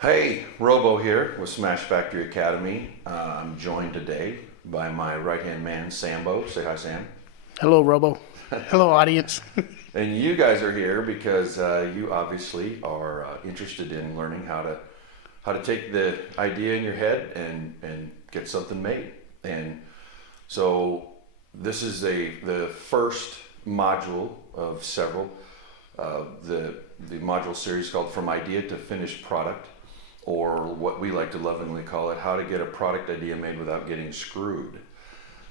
Hey, Robo here with Smash Factory Academy. I'm joined today by my right-hand man, Sambo. Say hi, Sam. Hello, Robo. Hello, audience. And you guys are here because you obviously are interested in learning how to take the idea in your head and get something made. And so this is the first module of several. The module series called From Idea to Finished Product, or what we like to lovingly call it, how to get a product idea made without getting screwed.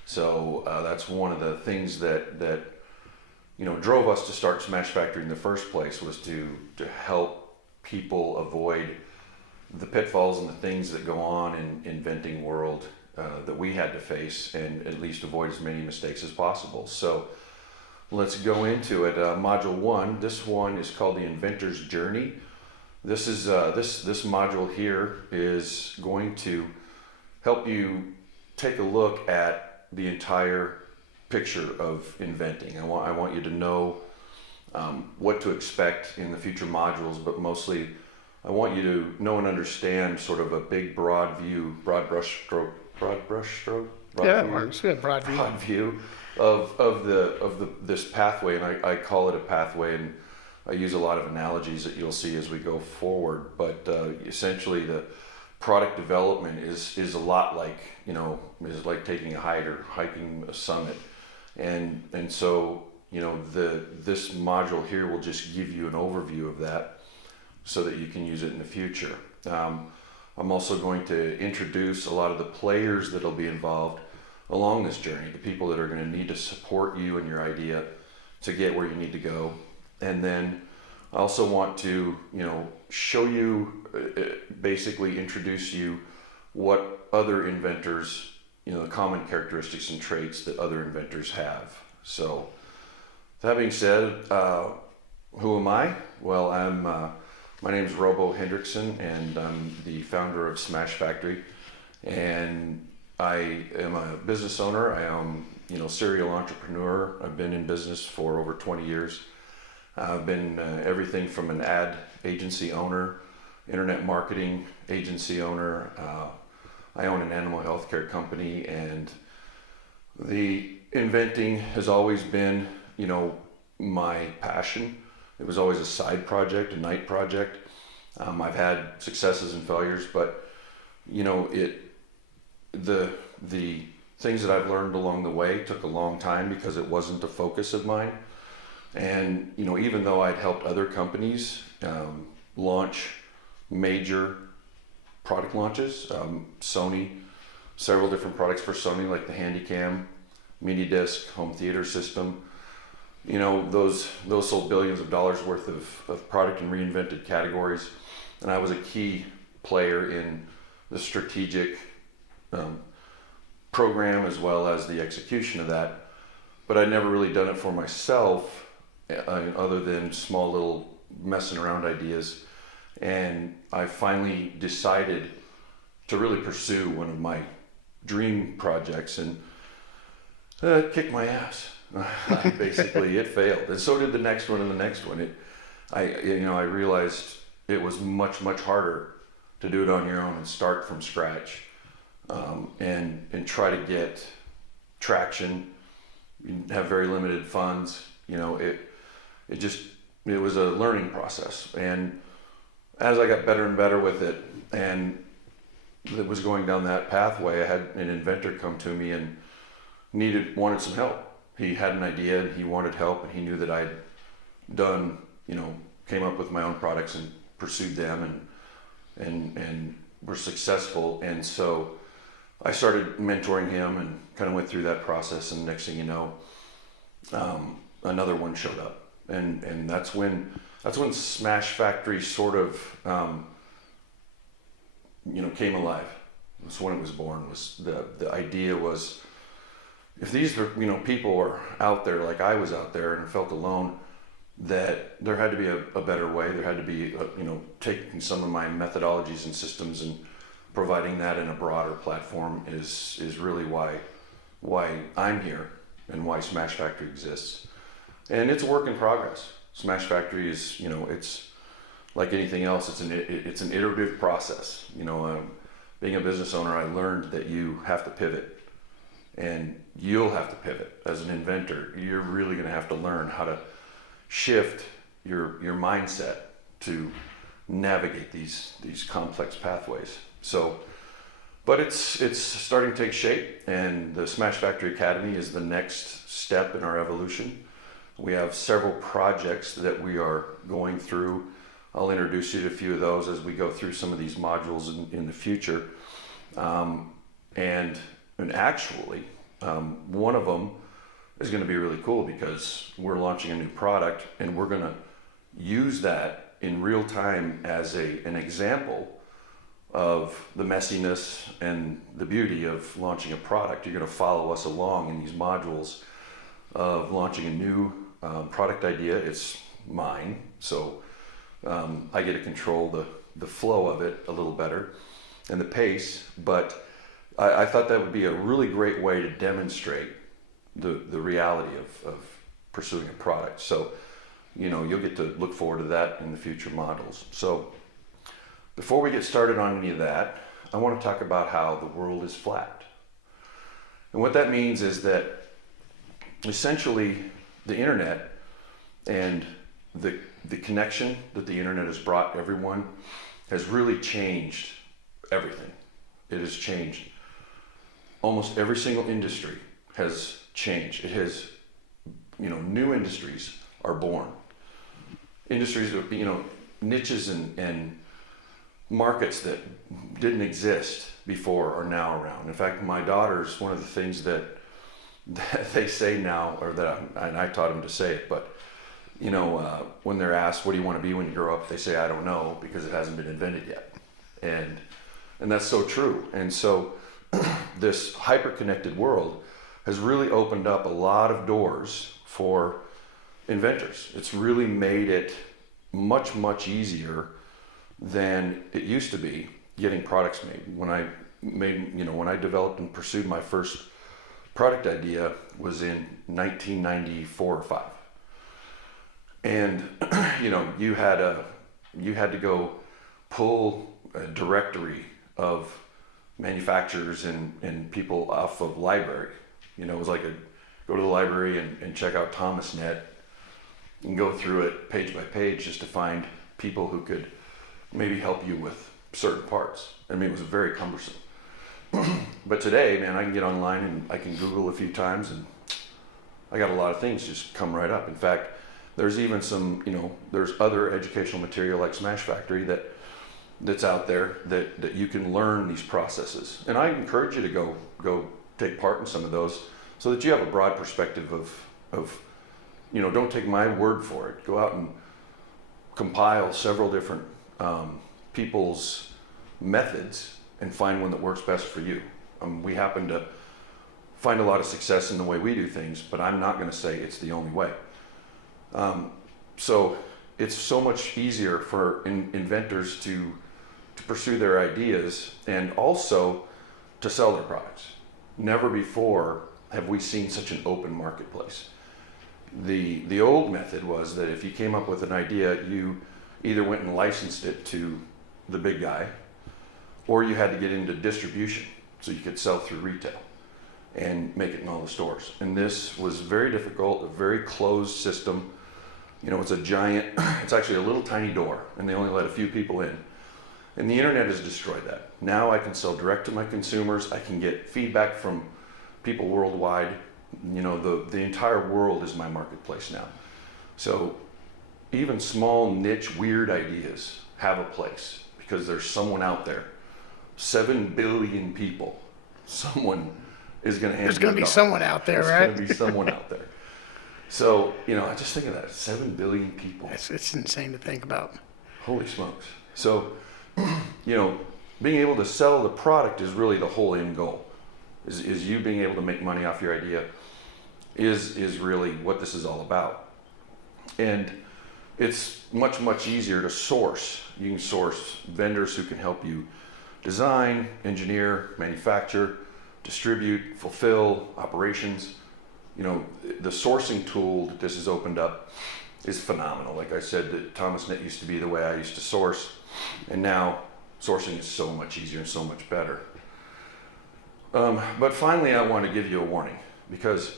So that's one of the things that drove us to start Smash Factory in the first place, was to help people avoid the pitfalls and the things that go on in inventing world that we had to face, and at least avoid as many mistakes as possible. So let's go into it. Module one. This one is called the Inventor's Journey. This is this module here is going to help you take a look at the entire picture of inventing. I want you to know what to expect in the future modules, but mostly I want you to know and understand sort of a big broad view, broad brush stroke, Yeah, that works. Yeah, broad view. broad view of this pathway, and I call it a pathway, and I use a lot of analogies that you'll see as we go forward. But essentially, the product development is a lot like is like taking a hike or hiking a summit, and so this module here will just give you an overview of that, so that you can use it in the future. I'm also going to introduce a lot of the players that'll be involved along this journey, the people that are going to need to support you and your idea to get where you need to go. And then I also want to, show you, basically introduce you what other inventors, the common characteristics and traits that other inventors have. So that being said, who am I? Well, my name is Robo Hendrickson, and I'm the founder of Smash Factory. And I am a business owner. I am, serial entrepreneur. I've been in business for over 20 years. I've been everything from an ad agency owner, internet marketing agency owner. I own an animal healthcare company, and the inventing has always been, my passion. It was always a side project, a night project. I've had successes and failures, but the things that I've learned along the way took a long time because it wasn't a focus of mine. And even though I'd helped other companies launch major product launches, Sony, several different products for Sony, like the Handycam, mini disc, home theater system. Those sold billions of dollars worth of product in reinvented categories, and I was a key player in the strategic program as well as the execution of that. But I'd never really done it for myself, other than small little messing around ideas. And I finally decided to really pursue one of my dream projects, and it kicked my ass. Basically, it failed, and so did the next one and the next one. I realized it was much harder to do it on your own and start from scratch, and try to get traction. You have very limited funds. It was a learning process, and as I got better and better with it, and it was going down that pathway, I had an inventor come to me and wanted some help. He had an idea and he wanted help, and he knew that I'd done, came up with my own products and pursued them and were successful. And so I started mentoring him and kind of went through that process, and next thing you know, another one showed up, and that's when Smash Factory sort of came alive. That's when it was born. Was the idea was, if these were, people were out there like I was out there and felt alone, that there had to be a better way. There had to be taking some of my methodologies and systems and providing that in a broader platform is really why I'm here and why Smash Factory exists. And it's a work in progress. Smash Factory is, it's like anything else, it's an iterative process. Being a business owner, I learned that you have to pivot, and you'll have to pivot as an inventor. You're really going to have to learn how to shift your mindset to navigate these complex pathways. So, but it's starting to take shape, and the Smash Factory Academy is the next step in our evolution. We have several projects that we are going through. I'll introduce you to a few of those as we go through some of these modules in the future. And actually, one of them is going to be really cool because we're launching a new product, and we're going to use that in real time as an example of the messiness and the beauty of launching a product. You're going to follow us along in these modules of launching a new product idea. It's mine, so I get to control the flow of it a little better and the pace, but I thought that would be a really great way to demonstrate the reality of pursuing a product. So, you'll get to look forward to that in the future models. So before we get started on any of that, I want to talk about how the world is flat. And what that means is that essentially the internet and the connection that the internet has brought everyone has really changed everything. It has changed. Almost every single industry has changed. It has, new industries are born. Industries, niches and markets that didn't exist before are now around. In fact, my daughters, one of the things that they say now, or and I taught them to say it, but when they're asked, what do you want to be when you grow up? They say, I don't know, because it hasn't been invented yet. And that's so true. And so this hyper-connected world has really opened up a lot of doors for inventors. It's really made it much, much easier than it used to be getting products made. When I developed and pursued my first product idea was in 1994 or 5. And you had to go pull a directory of manufacturers and people off of library. It was like go to the library and check out ThomasNet and go through it page by page just to find people who could maybe help you with certain parts. I mean, it was very cumbersome. But today, man, I can get online and I can Google a few times, and I got a lot of things just come right up. In fact, there's even some, there's other educational material like Smash Factory that's out there that you can learn these processes. And I encourage you to go take part in some of those so that you have a broad perspective of don't take my word for it. Go out and compile several different people's methods and find one that works best for you. We happen to find a lot of success in the way we do things, but I'm not going to say it's the only way. So it's so much easier for inventors to pursue their ideas and also to sell their products. Never before have we seen such an open marketplace. The old method was that if you came up with an idea, you either went and licensed it to the big guy, or you had to get into distribution so you could sell through retail and make it in all the stores. And this was very difficult, a very closed system. It's a giant, it's actually a little tiny door, and they only let a few people in. And the internet has destroyed that. Now I can sell direct to my consumers. I can get feedback from people worldwide. The entire world is my marketplace now. So even small niche weird ideas have a place because there's someone out there. 7 billion people. Someone is going to handle it. There's going to be someone out there, right? There's going to be someone out there. So, I just think of that, 7 billion people. It's insane to think about. Holy smokes. So, being able to sell the product is really the whole end goal. Is you being able to make money off your idea is really what this is all about. And it's much, much easier to source. You can source vendors who can help you design, engineer, manufacture, distribute, fulfill, operations. The sourcing tool that this has opened up is phenomenal. Like I said, that Thomas Knit used to be the way I used to source, and now sourcing is so much easier and so much better. But finally, I want to give you a warning, because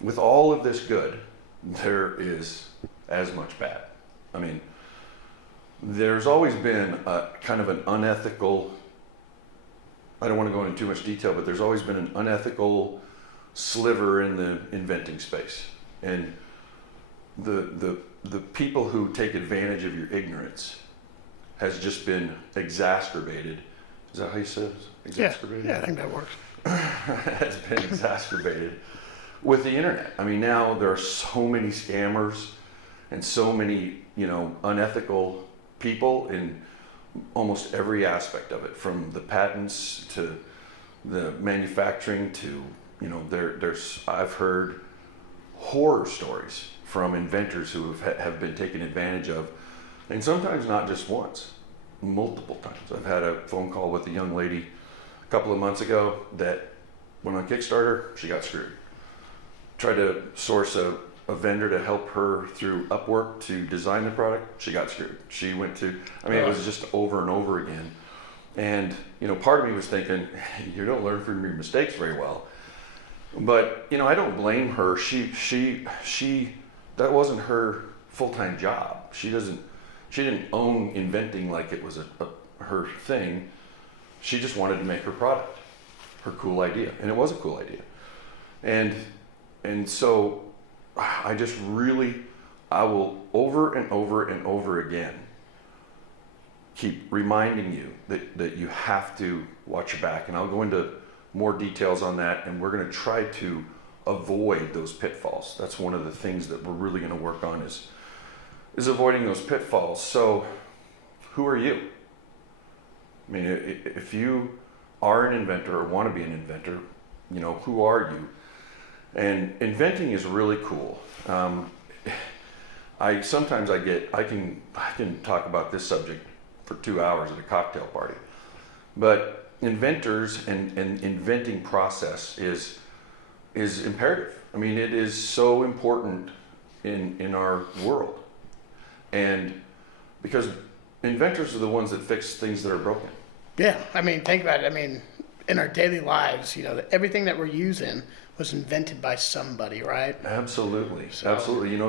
with all of this good, there is as much bad. I mean, there's always been a kind of an unethical, I don't want to go into too much detail, but there's always been an unethical sliver in the inventing space. And the people who take advantage of your ignorance has just been exacerbated. Is that how you said it? Exacerbated? Yeah, I think that works. Has been exacerbated with the internet. I mean, now there are so many scammers and so many, unethical people in almost every aspect of it, from the patents to the manufacturing to, there's I've heard horror stories from inventors who have been taken advantage of, and sometimes not just once, multiple times. I've had a phone call with a young lady a couple of months ago that went on Kickstarter, she got screwed. Tried to source a vendor to help her through Upwork to design the product, she got screwed. She went to, it was just over and over again. And, part of me was thinking, you don't learn from your mistakes very well. But, I don't blame her. She that wasn't her full-time job. She didn't own inventing like it was her thing. She just wanted to make her product, her cool idea. And it was a cool idea. And so I will over and over and over again keep reminding you that you have to watch your back. And I'll go into more details on that, and we're going to try to avoid those pitfalls. That's one of the things that we're really going to work on is avoiding those pitfalls. So who are you? I mean, if you are an inventor or want to be an inventor, who are you? And inventing is really cool. I can talk about this subject for 2 hours at a cocktail party, but inventors and inventing process is imperative. I mean, it is so important in our world, and because inventors are the ones that fix things that are broken. Yeah, I mean, think about it. I mean, in our daily lives, everything that we're using was invented by somebody, right? Absolutely, So- absolutely.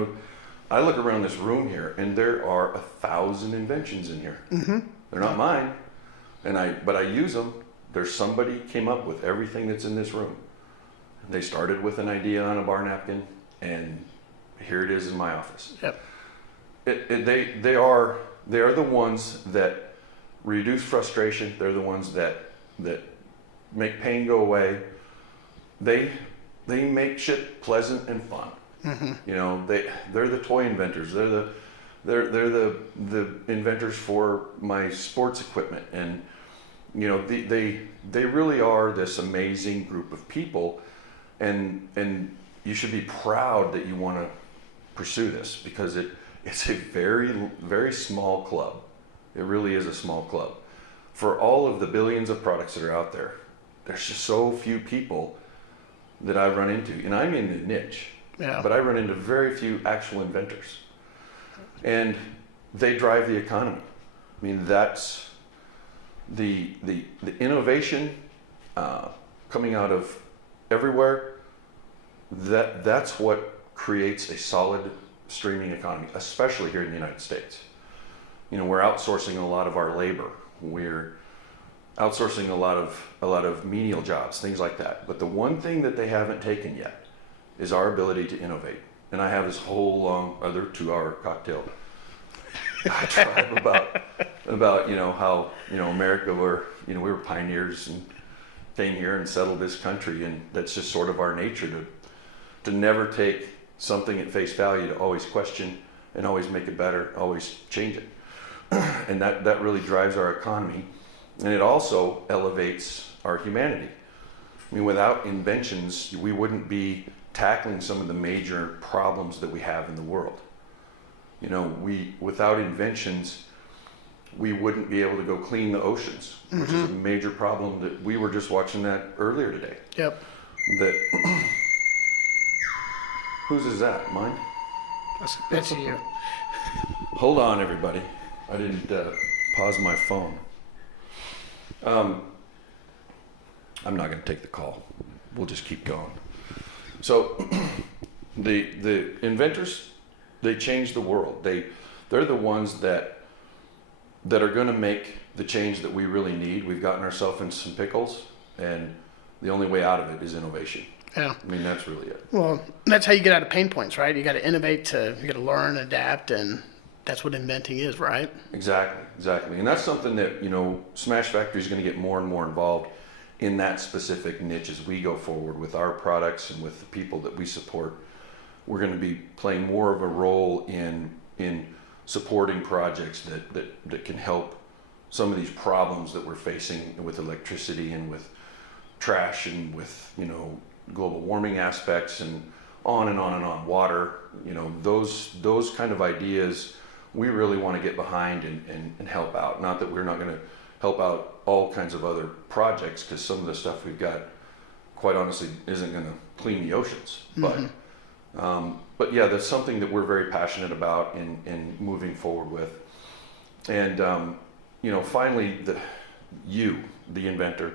I look around this room here, and there are 1,000 inventions in here. Mm-hmm. They're not mine, but I use them. There's somebody came up with everything that's in this room. They started with an idea on a bar napkin, and here it is in my office. Yep. They are the ones that reduce frustration. They're the ones that make pain go away. They make shit pleasant and fun. Mm-hmm. They're the toy inventors. They're the inventors for my sports equipment, and they really are this amazing group of people, and you should be proud that you want to pursue this, because it's a very, very small club. It really is a small club. For all of the billions of products that are out there, there's just so few people that I run into, and I'm in the niche. Yeah. But I run into very few actual inventors, and they drive the economy. I mean, that's the innovation coming out of everywhere. That's what creates a solid streaming economy, especially here in the United States. We're outsourcing a lot of our labor. We're outsourcing a lot of menial jobs, things like that. But the one thing that they haven't taken yet is our ability to innovate. And I have this whole long other 2-hour cocktail tribe about how America we were pioneers and came here and settled this country, and that's just sort of our nature to never take something at face value, to always question and always make it better, always change it. And that really drives our economy, and it also elevates our humanity. I mean, without inventions, we wouldn't be tackling some of the major problems that we have in the world. Without inventions, we wouldn't be able to go clean the oceans, which is a major problem that we were just watching that earlier today. Yep. Whose is that? Mine? That's you. Hold on, everybody. I didn't pause my phone. I'm not going to take the call. We'll just keep going. So, the inventors, they change the world. They're the ones that are going to make the change that we really need. We've gotten ourselves in some pickles, and the only way out of it is innovation. Yeah. I mean, that's really it. Well, that's how you get out of pain points, right? You got to innovate you got to learn, adapt, and that's what inventing is, right? Exactly. And that's something that, Smash Factory is going to get more and more involved in that specific niche as we go forward with our products and with the people that we support. We're going to be playing more of a role in supporting projects that can help some of these problems that we're facing with electricity and with trash and with, global warming aspects and on and on and on, water, those kind of ideas we really want to get behind and help out. Not that we're not going to help out all kinds of other projects, because some of the stuff we've got, quite honestly, isn't going to clean the oceans. Mm-hmm. But yeah, that's something that we're very passionate about in moving forward with. And finally, the inventor,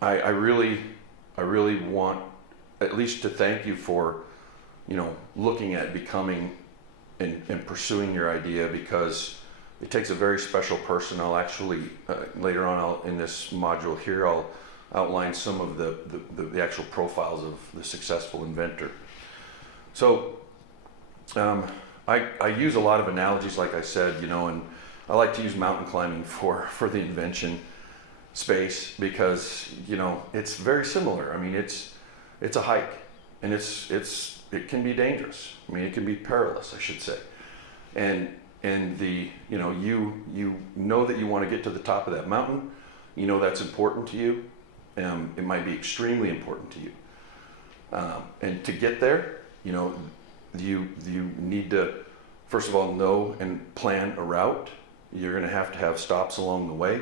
I really want at least to thank you for looking at becoming and pursuing your idea, because it takes a very special person. I'll actually later on in this module here, I'll outline some of the actual profiles of the successful inventor. So I use a lot of analogies, like I said, and I like to use mountain climbing for the invention space, because it's very similar. I mean, it's a hike, and it can be dangerous. I mean, it can be perilous, I should say. And you know that you want to get to the top of that mountain. That's important to you. It might be extremely important to you. And to get there, you need to, first of all, know and plan a route. You're going to have stops along the way.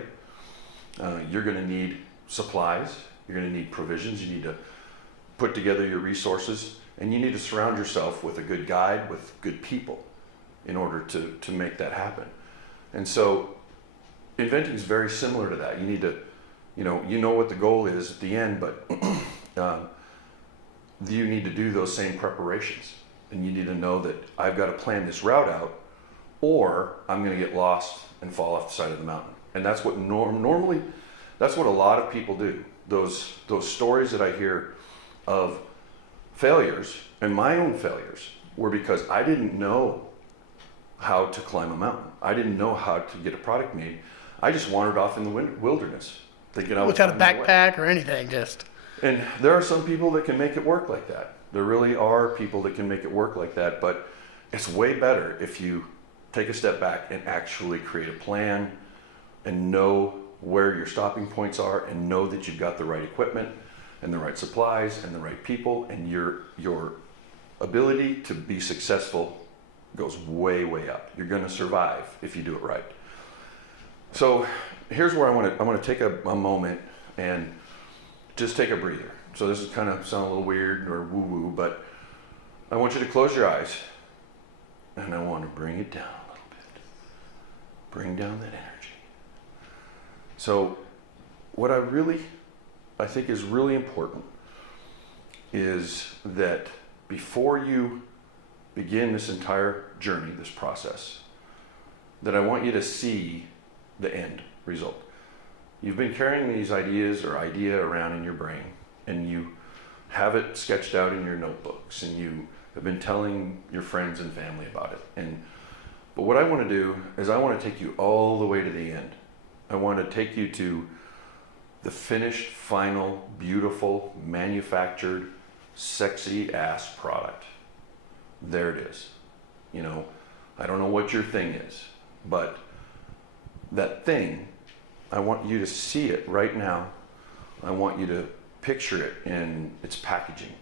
You're going to need supplies. You're going to need provisions. You need to put together your resources, and you need to surround yourself with a good guide, with good people, in order to make that happen. And so inventing is very similar to that. You need to, you know what the goal is at the end, but you need to do those same preparations. And you need to know that I've got to plan this route out, or I'm going to get lost and fall off the side of the mountain. And that's what normally, that's what a lot of people do. Those stories that I hear of failures, and my own failures, were because I didn't know how to climb a mountain. I didn't know how to get a product made. I just wandered off in the wilderness, thinking I would Without a find my way. backpack or anything, just. And there are some people that can make it work like that. There really are people that can make it work like that, but it's way better if you take a step back and actually create a plan and know where your stopping points are, and know that you've got the right equipment and the right supplies and the right people, and your ability to be successful goes way, way up. You're going to survive if you do it right. So here's where I want to take a moment and just take a breather. So this is kind of sound a little weird or woo-woo, but I want you to close your eyes, and I want to bring it down a little bit. Bring down that energy. So what I think is really important is that before you begin this entire journey, this process, that I want you to see the end result. You've been carrying these ideas or idea around in your brain, and you have it sketched out in your notebooks, and you have been telling your friends and family about it. But what I want to do is I want to take you all the way to the end. I want to take you to the finished, final, beautiful, manufactured, sexy ass product. There it is. I don't know what your thing is, but that thing, I want you to see it right now. I want you to picture it in its packaging,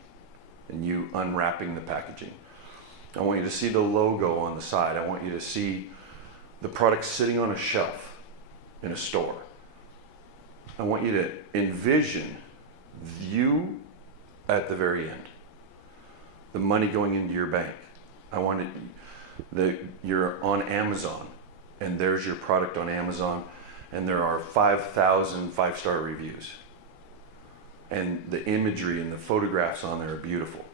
and you unwrapping the packaging. I want you to see the logo on the side. I want you to see the product sitting on a shelf in a store. I want you to envision you at the very end. The money going into your bank. I want it that you're on Amazon, and there's your product on Amazon, and there are 5,000 5-star reviews, and the imagery and the photographs on there are beautiful.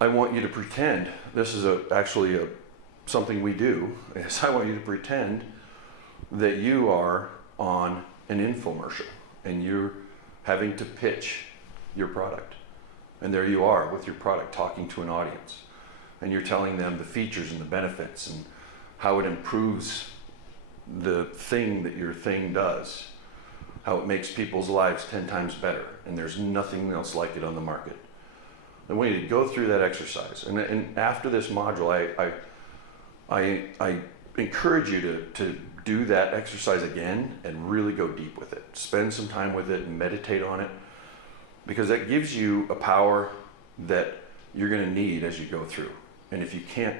I want you to pretend, this is actually something we do, is I want you to pretend that you are on an infomercial and you're having to pitch your product. And there you are with your product talking to an audience. And you're telling them the features and the benefits and how it improves the thing that your thing does, how it makes people's lives 10 times better. And there's nothing else like it on the market. I want you to go through that exercise. And after this module, I encourage you to do that exercise again and really go deep with it. Spend some time with it and meditate on it, because that gives you a power that you're going to need as you go through. And if you can't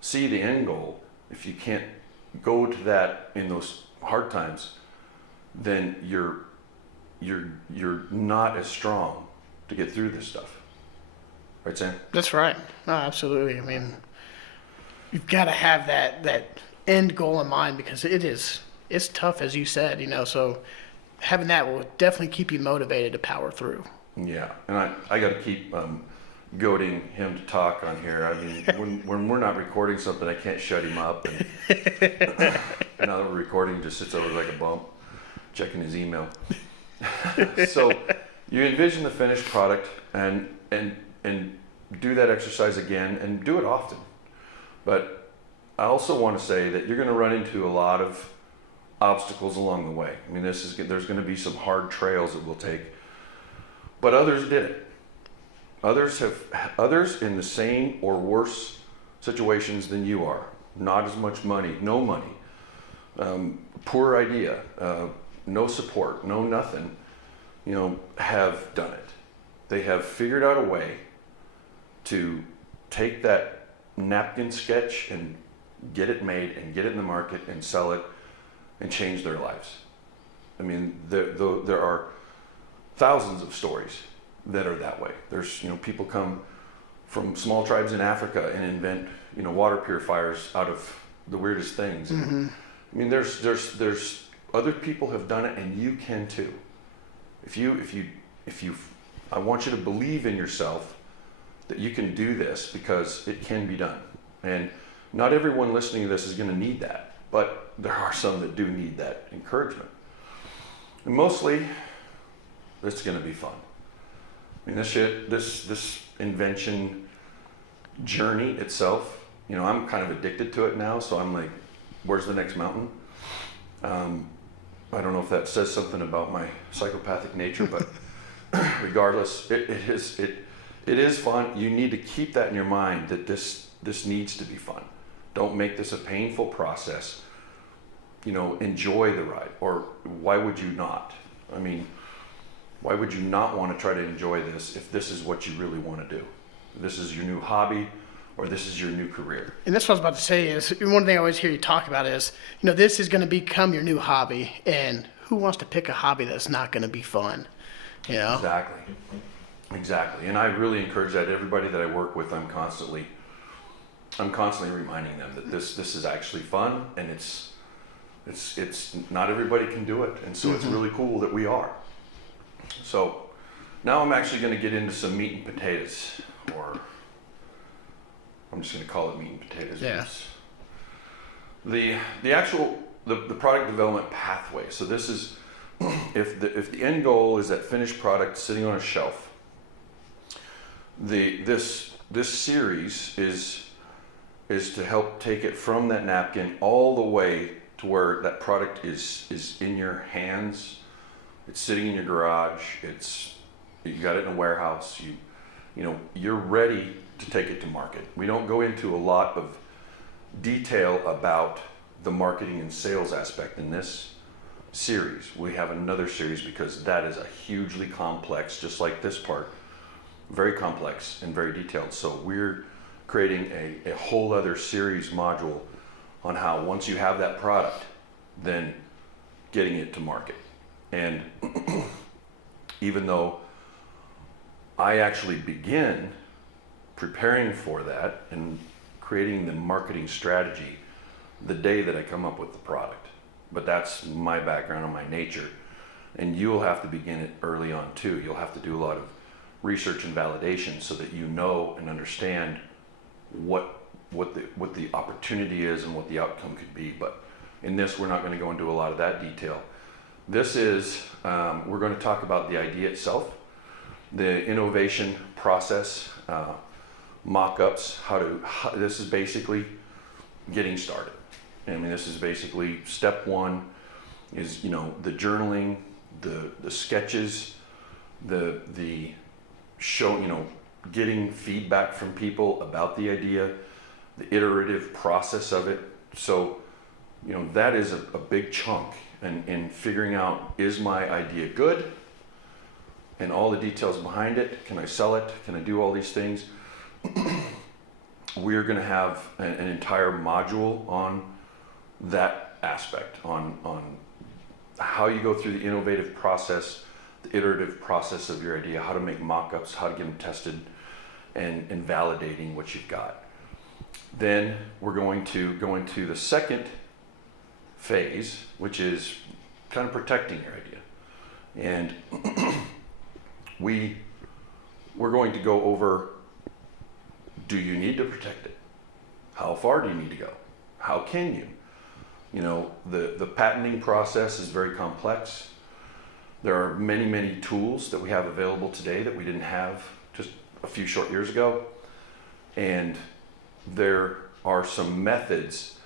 see the end goal, if you can't go to that in those hard times, then you're not as strong to get through this stuff. Right, Sam? That's right. No, absolutely. I mean, you've got to have that end goal in mind, because it's tough, as you said, so having that will definitely keep you motivated to power through. Yeah, and I got to keep goading him to talk on here. I mean, when we're not recording something, I can't shut him up. And now that we're recording, he just sits over like a bump, checking his email. So you envision the finished product and do that exercise again, and do it often. But I also want to say that you're going to run into a lot of obstacles along the way. I mean, there's going to be some hard trails that we'll take, but others did it. Others in the same or worse situations than you are. Not as much money, no money, poor idea, no support, no nothing. Have done it. They have figured out a way to take that napkin sketch and get it made and get it in the market and sell it and change their lives. I mean, there are thousands of stories that are that way. There's, people come from small tribes in Africa and invent, water purifiers out of the weirdest things. Mm-hmm. I mean, there's other people have done it, and you can too. If you, I want you to believe in yourself that you can do this, because it can be done. And not everyone listening to this is going to need that, but there are some that do need that encouragement. And mostly, it's going to be fun. I mean, this invention journey itself, I'm kind of addicted to it now, so I'm like, where's the next mountain? I don't know if that says something about my psychopathic nature, but regardless, it is fun. You need to keep that in your mind, that this needs to be fun. Don't make this a painful process. Enjoy the ride. Or why would you not? I mean, why would you not want to try to enjoy this if this is what you really want to do? This is your new hobby, or this is your new career. And that's what I was about to say is, one thing I always hear you talk about is, this is going to become your new hobby, and who wants to pick a hobby that's not going to be fun? Exactly. And I really encourage that. Everybody that I work with, I'm constantly reminding them that this is actually fun, and it's not everybody can do it, and so it's really cool that we are. So now I'm actually going to get into some meat and potatoes, or I'm just going to call it meat and potatoes. Yeah. The actual product development pathway. So this is if the end goal is that finished product sitting on a shelf. This series is to help take it from that napkin all the way to where that product is in your hands. It's sitting in your garage. You got it in a warehouse. You're ready to take it to market. We don't go into a lot of detail about the marketing and sales aspect in this series. We have another series because that is a hugely complex, just like this part, very complex and very detailed. So we're creating a whole other series module on how, once you have that product, then getting it to market. And even though I actually begin preparing for that and creating the marketing strategy the day that I come up with the product. But that's my background and my nature. And you'll have to begin it early on too. You'll have to do a lot of research and validation so that you know and understand what the opportunity is and what the outcome could be. But in this, we're not going to go into a lot of that detail. This is, we're going to talk about the idea itself, the innovation process, mock-ups, this is basically getting started. I mean, this is basically step one is, the journaling, the sketches, the show, getting feedback from people about the idea, the iterative process of it. So, that is a big chunk in figuring out, is my idea good? And all the details behind it. Can I sell it? Can I do all these things? We're going to have an entire module on that aspect, on how you go through the innovative process, the iterative process of your idea, how to make mock-ups, how to get them tested, and validating what you've got. Then we're going to go into the second phase, which is kind of protecting your idea. And we're going to go over, do you need to protect it? How far do you need to go? How can you? The patenting process is very complex. There are many, many tools that we have available today that we didn't have just a few short years ago. And there are some methods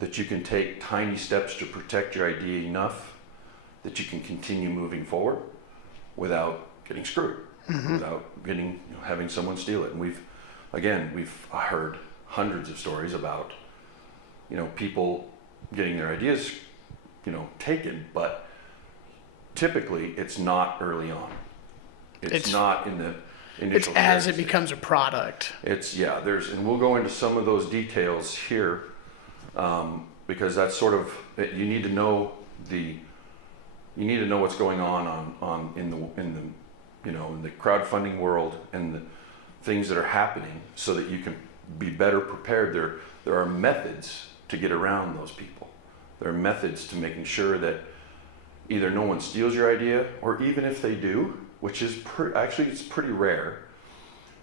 that you can take tiny steps to protect your idea enough that you can continue moving forward without getting screwed, without having someone steal it. And we've heard hundreds of stories about, people getting their ideas, taken, but typically it's not early on. It's not in the initial. It's as it becomes a product. And we'll go into some of those details here, because that's sort of, you need to know what's going on in the crowdfunding world and the things that are happening so that you can be better prepared. There are methods to get around those people. There are methods to making sure that either no one steals your idea, or even if they do, which is it's pretty rare,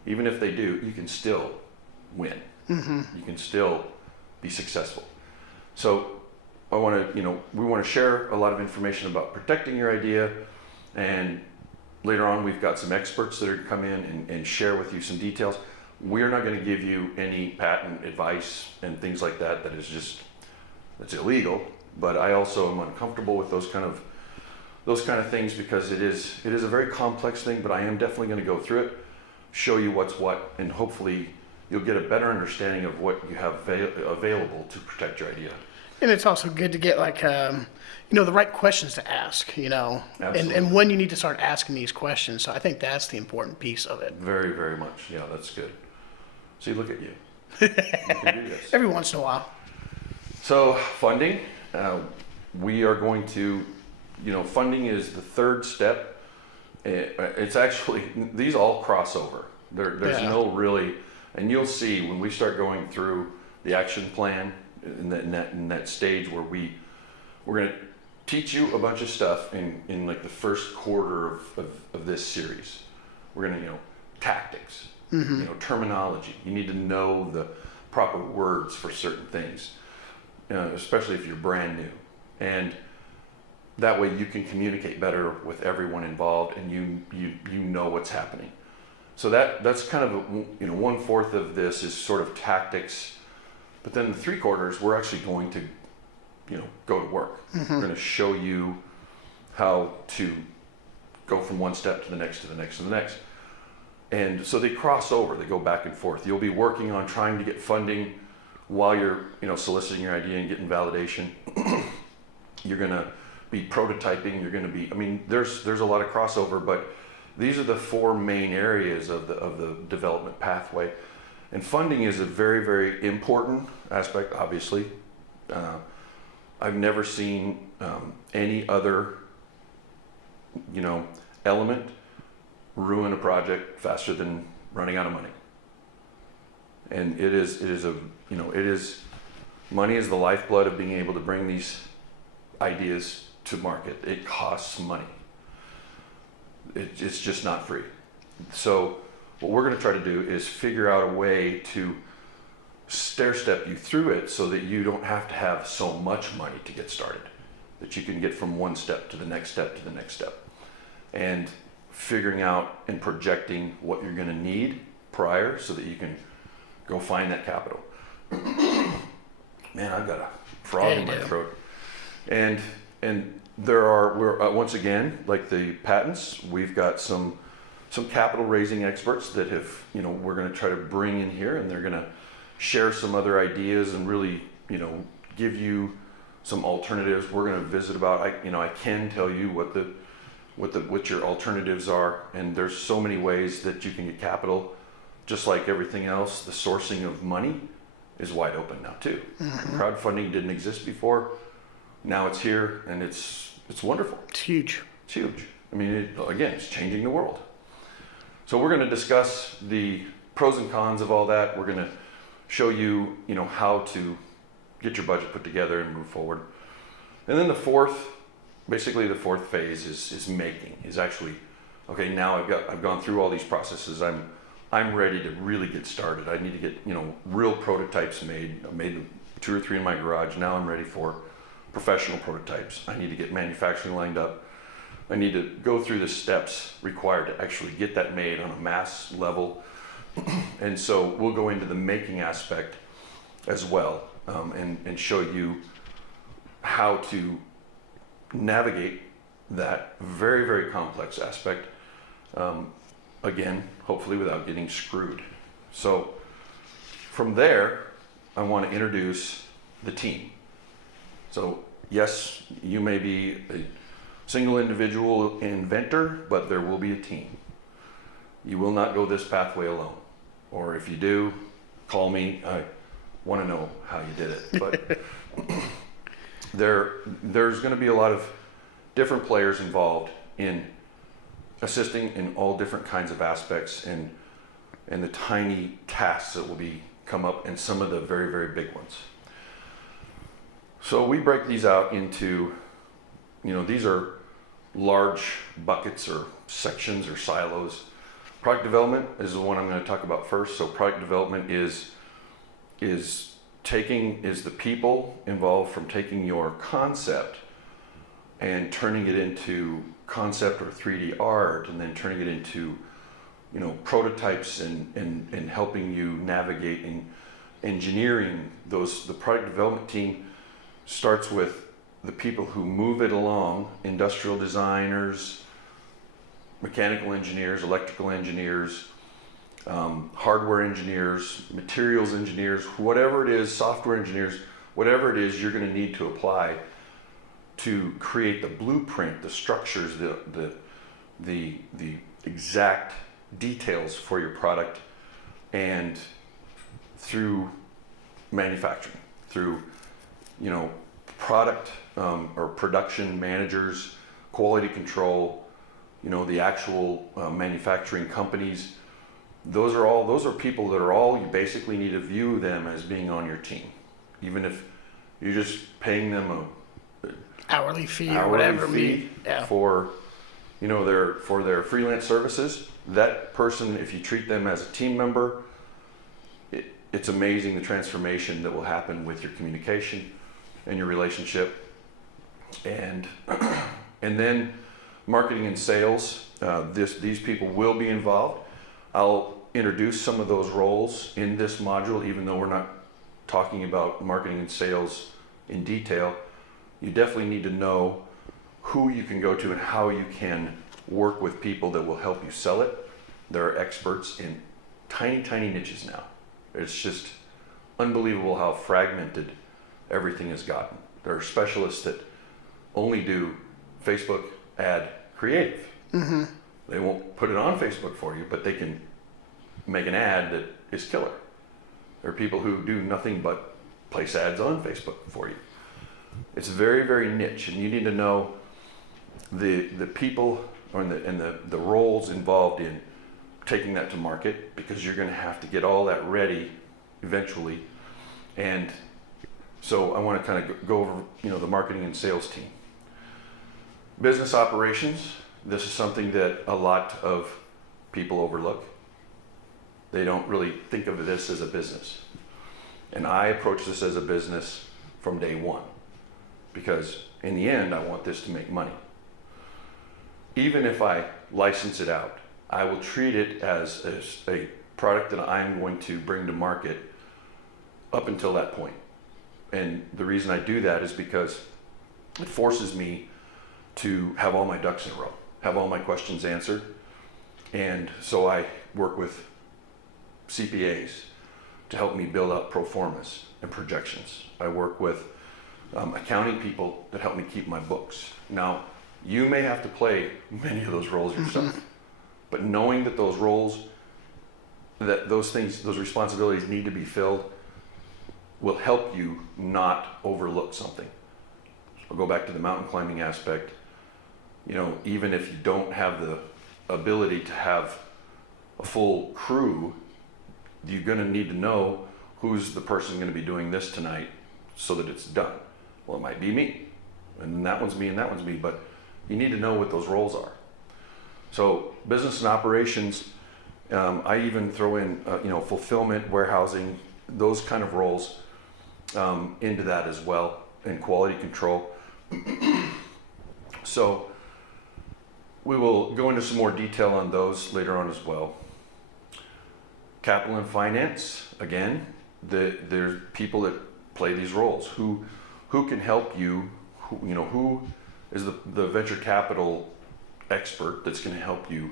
even if they do, you can still win. You can still be successful. So we want to share a lot of information about protecting your idea, and later on we've got some experts that are come in and share with you some details. We're not going to give you any patent advice and things like that. That's illegal. But I also am uncomfortable with those kind of things, because it is a very complex thing. But I am definitely going to go through it, show you what's what, and hopefully you'll get a better understanding of what you have available to protect your idea. And it's also good to get the right questions to ask, and when you need to start asking these questions. So I think that's the important piece of it. Very, very much. Yeah, that's good. See, look at you. You can do this. Every once in a while. So funding, we are going to, funding is the third step. It's actually, these all cross over. There's no really, and you'll see when we start going through the action plan in that stage where we're going to teach you a bunch of stuff in like the first quarter of this series. We're going to, tactics, terminology. You need to know the proper words for certain things, especially if you're brand new. And that way you can communicate better with everyone involved, and you know what's happening. So that's kind of, 1/4 of this is sort of tactics. But then the 3/4, we're actually going to, go to work. We're going to show you how to go from one step to the next, to the next, to the next. And so they cross over, they go back and forth. You'll be working on trying to get funding while you're, soliciting your idea and getting validation. You're going to be prototyping. You're going to be, there's a lot of crossover, but these are the 4 main areas of the development pathway. And funding is a very, very important aspect, obviously. I've never seen any other, element ruin a project faster than running out of money. And it is a, money is the lifeblood of being able to bring these ideas to market. It costs money. It's just not free. So what we're going to try to do is figure out a way to stair step you through it so that you don't have to have so much money to get started, that you can get from one step to the next step to the next step, and figuring out and projecting what you're going to need prior so that you can go find that capital. Man, I've got a frog in my throat. And we're once again, like the patents, we've got some capital raising experts that have, we're going to try to bring in here, and they're going to share some other ideas and really, give you some alternatives. We're going to visit about, I can tell you what your alternatives are, and there's so many ways that you can get capital. Just like everything else, the sourcing of money is wide open now too. Mm-hmm. Crowdfunding didn't exist before. Now it's here, and it's wonderful. It's huge. It's huge. I mean, it's changing the world. So we're going to discuss the pros and cons of all that. We're going to show you, how to get your budget put together and move forward. And then the fourth phase is making. Is actually, okay, now I've gone through all these processes. I'm ready to really get started. I need to get, real prototypes made. I made 2 or 3 in my garage. Now I'm ready for professional prototypes. I need to get manufacturing lined up. I need to go through the steps required to actually get that made on a mass level. And so we'll go into the making aspect as well, and show you how to navigate that very, very complex aspect. Again, hopefully without getting screwed. So from there, I want to introduce the team. So yes, you may be a single individual inventor, but there will be a team. You will not go this pathway alone. Or if you do, call me. I want to know how you did it. But there's going to be a lot of different players involved in assisting in all different kinds of aspects, and the tiny tasks that will come up, and some of the very, very big ones. So we break these out into, these are large buckets or sections or silos. Product development is the one I'm going to talk about first. So product development is the people involved from taking your concept and turning it into concept or 3D art, and then turning it into, prototypes and helping you navigate and engineering those. The product development team starts with the people who move it along: industrial designers, mechanical engineers, electrical engineers, hardware engineers, materials engineers, whatever it is, software engineers, whatever it is you're going to need to apply to create the blueprint, the structures, the exact details for your product, and through manufacturing, through product or production managers, quality control, the actual manufacturing companies. Those are people that are all, you basically need to view them as being on your team, even if you're just paying them a hourly fee or whatever for their freelance services. That person, if you treat them as a team member, it's amazing the transformation that will happen with your communication and your relationship. And then marketing and sales, these people will be involved. I'll introduce some of those roles in this module, even though we're not talking about marketing and sales in detail. You definitely need to know who you can go to and how you can work with people that will help you sell it. There are experts in tiny, tiny niches now. It's just unbelievable how fragmented everything has gotten. There are specialists that only do Facebook ad creative. Mm-hmm. They won't put it on Facebook for you, but they can make an ad that is killer. There are people who do nothing but place ads on Facebook for you. It's very, very niche, and you need to know the people and the roles involved in taking that to market, because you're going to have to get all that ready eventually. And so I want to kind of go over, the marketing and sales team. Business operations, this is something that a lot of people overlook. They don't really think of this as a business. And I approach this as a business from day one, because in the end, I want this to make money. Even if I license it out, I will treat it as a product that I'm going to bring to market up until that point. And the reason I do that is because it forces me to have all my ducks in a row, have all my questions answered. And so I work with CPAs to help me build out pro formas and projections. I work with accounting people that help me keep my books. Now, you may have to play many of those roles yourself, but knowing that those roles, that those things, those responsibilities need to be filled will help you not overlook something. I'll go back to the mountain climbing aspect. Even if you don't have the ability to have a full crew, you're going to need to know who's the person going to be doing this tonight so that it's done. Well, it might be me, and that one's me, and that one's me, but you need to know what those roles are. So business and operations, I even throw in, fulfillment, warehousing, those kind of roles into that as well, and quality control. So we will go into some more detail on those later on as well. Capital and finance, again, there's people that play these roles. Who can help you? Who is the venture capital expert that's going to help you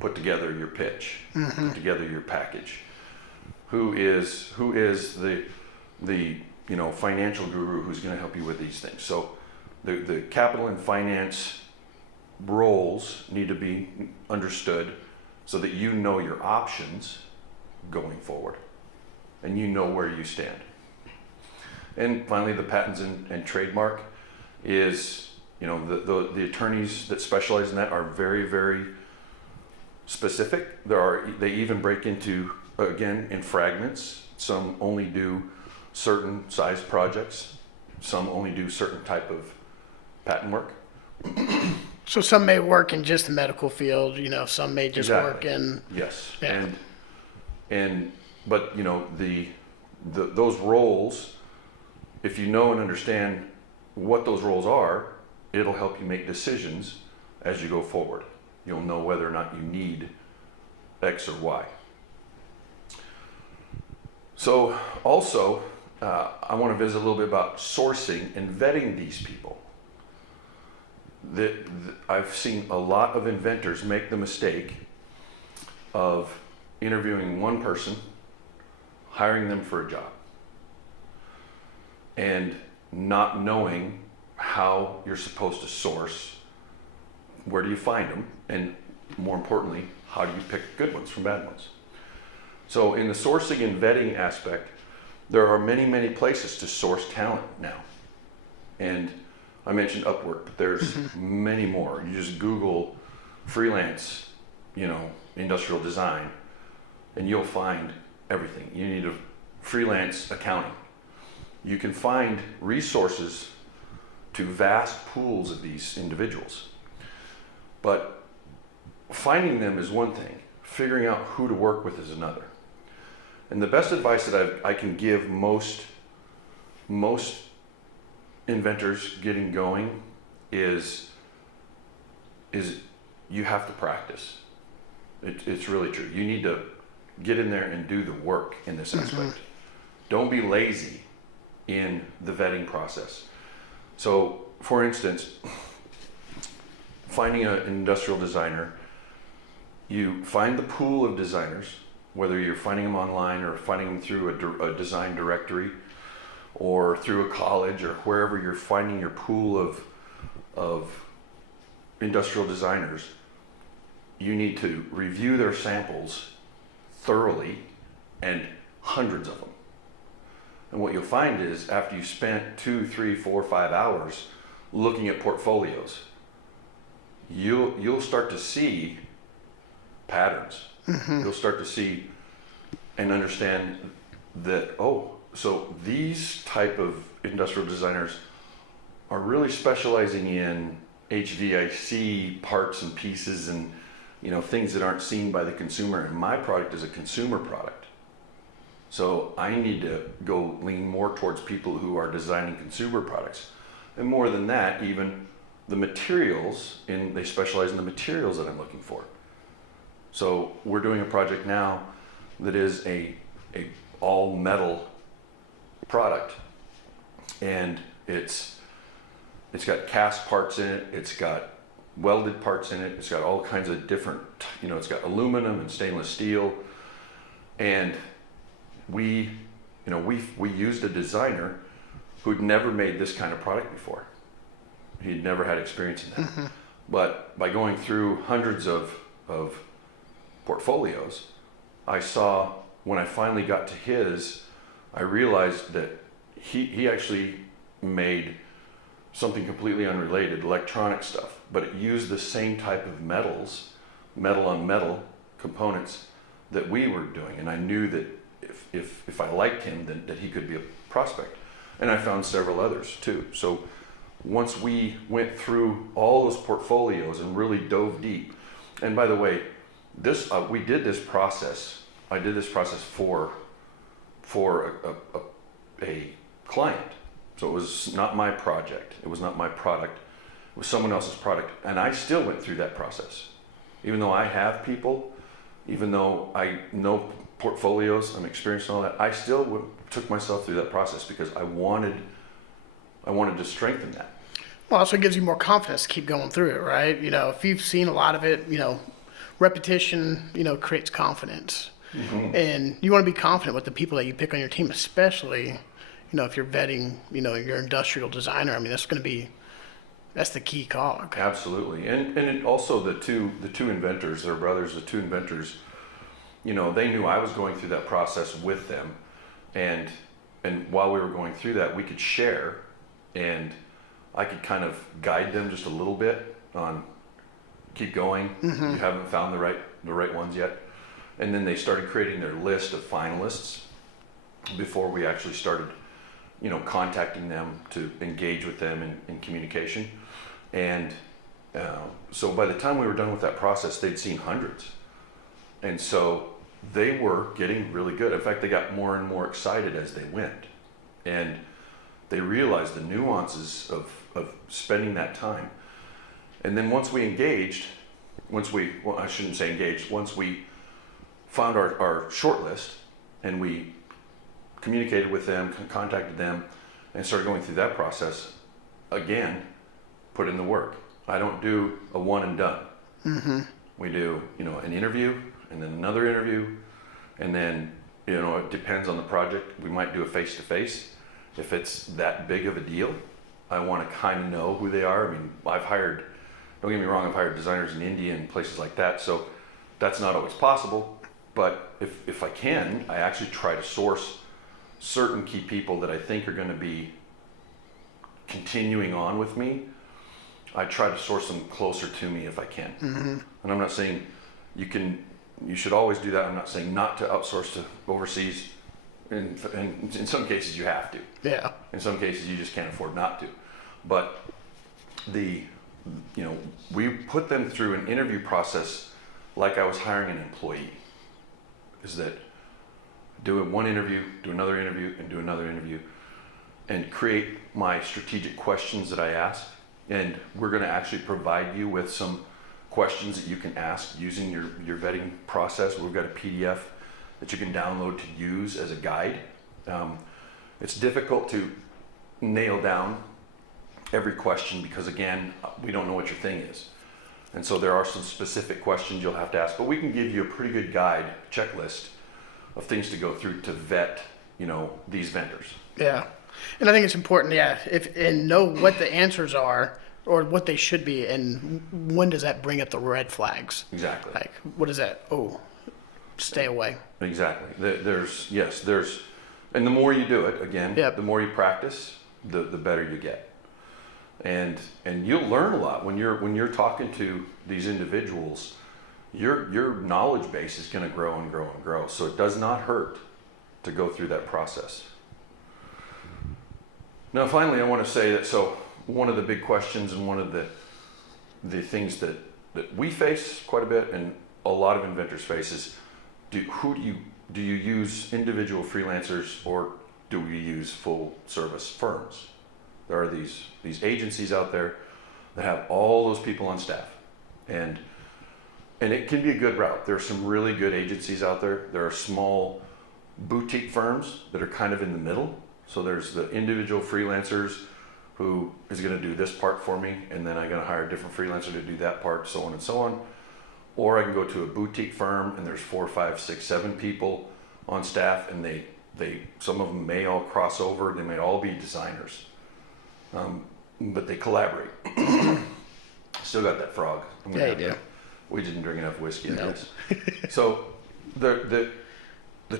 put together your pitch, put together your package? Who is the financial guru who's going to help you with these things? So the capital and finance roles need to be understood so that you know your options going forward and you know where you stand. And finally, the patents and trademark is, the attorneys that specialize in that are very, very specific. They even break into, again, in fragments. Some only do certain size projects. Some only do certain type of patent work. So some may work in just the medical field, some may just work in. Yes. Yeah. But those roles, if you know and understand what those roles are, it'll help you make decisions as you go forward. You'll know whether or not you need X or Y. So also, I want to visit a little bit about sourcing and vetting these people. I've seen a lot of inventors make the mistake of interviewing one person, hiring them for a job, and not knowing how you're supposed to source, where do you find them, and more importantly, how do you pick good ones from bad ones. So in the sourcing and vetting aspect, there are many, many places to source talent now. And I mentioned Upwork, but there's many more. You just Google freelance, industrial design, and you'll find everything. You need a freelance accounting. You can find resources to vast pools of these individuals. But finding them is one thing. Figuring out who to work with is another. And the best advice that I can give most inventors getting going is you have to practice. It's really true. You need to get in there and do the work in this aspect. Don't be lazy in the vetting process. So, for instance, finding an industrial designer, you find the pool of designers, whether you're finding them online or finding them through a design directory or through a college or wherever you're finding your pool of industrial designers. You need to review their samples thoroughly, and hundreds of them. And what you'll find is after you spent 2, 3, 4, 5 hours looking at portfolios, you'll start to see patterns. You'll start to see and understand that, oh, so these type of industrial designers are really specializing in HVAC parts and pieces and, you know, things that aren't seen by the consumer. And my product is a consumer product. So I need to go lean more towards people who are designing consumer products. And more than that, even the materials, they specialize in the materials that I'm looking for. So we're doing a project now that is a all metal product, and it's got cast parts in it, it's got welded parts in it, it's got all kinds of different, you know, it's got aluminum and stainless steel, and we used a designer who'd never made this kind of product before. He'd never had experience in that. Mm-hmm. But by going through hundreds of portfolios, I saw, when I finally got to his, I realized that he actually made something completely unrelated, electronic stuff, but it used the same type of metals, metal on metal components that we were doing. And I knew that if I liked him, then that he could be a prospect. And I found several others too. So once we went through all those portfolios and really dove deep, and by the way, this we did this process. I did this process for a client. So it was not my project. It was not my product. It was someone else's product. And I still went through that process. Even though I have people, even though I know portfolios, I'm experienced in all that, I still took myself through that process because I wanted to strengthen that. Well, also gives you more confidence to keep going through it, right? You know, if you've seen a lot of it, you know, repetition, you know, creates confidence. Mm-hmm. And you want to be confident with the people that you pick on your team, especially, you know, if you're vetting, you know, your industrial designer. I mean, that's the key cog. Absolutely. And it also the two inventors, their brothers, the two inventors, you know, they knew I was going through that process with them. And while we were going through that, we could share, and I could kind of guide them just a little bit on keep going. Mm-hmm. You haven't found the right ones yet. And then they started creating their list of finalists before we actually started, you know, contacting them to engage with them in communication. And so by the time we were done with that process, they'd seen hundreds. And so they were getting really good. In fact, they got more and more excited as they went. And they realized the nuances of spending that time. And then once we engaged, once we found our short list and we communicated with them, contacted them, and started going through that process, again, put in the work. I don't do a one and done. Mm-hmm. We do, you know, an interview and then another interview, and then, you know, it depends on the project. We might do a face-to-face. If it's that big of a deal, I want to kind of know who they are. I mean, don't get me wrong, I've hired designers in India and places like that, so that's not always possible. But if I can, I actually try to source certain key people that I think are going to be continuing on with me. I try to source them closer to me if I can. Mm-hmm. And I'm not saying you should always do that. I'm not saying not to outsource to overseas. In some cases you have to. Yeah. In some cases you just can't afford not to. But we put them through an interview process like I was hiring an employee. Is that do one interview, do another interview, and do another interview, and create my strategic questions that I ask. And we're going to actually provide you with some questions that you can ask using your vetting process. We've got a PDF that you can download to use as a guide. It's difficult to nail down every question because, again, we don't know what your thing is. And so there are some specific questions you'll have to ask, but we can give you a pretty good guide, checklist of things to go through to vet, you know, these vendors. Yeah. And I think it's important, and know what the answers are or what they should be, and when does that bring up the red flags? Exactly. Like, what is that? Oh, stay away. Exactly. There's, and the more you do it, again, the more you practice, the better you get. And you'll learn a lot when you're talking to these individuals. Your knowledge base is going to grow and grow and grow. So it does not hurt to go through that process. Now, finally, I want to say that, so one of the big questions and one of the things that we face quite a bit and a lot of inventors face is, do you use individual freelancers or do we use full service firms? There are these agencies out there that have all those people on staff, and it can be a good route. There are some really good agencies out there. There are small boutique firms that are kind of in the middle. So there's the individual freelancers who is going to do this part for me, and then I'm going to hire a different freelancer to do that part, so on and so on. Or I can go to a boutique firm and there's 4, 5, 6, 7 people on staff, and they some of them may all cross over. They may all be designers, but they collaborate. Still got that frog. Yeah, you do. We didn't drink enough whiskey, I Nope. guess. So the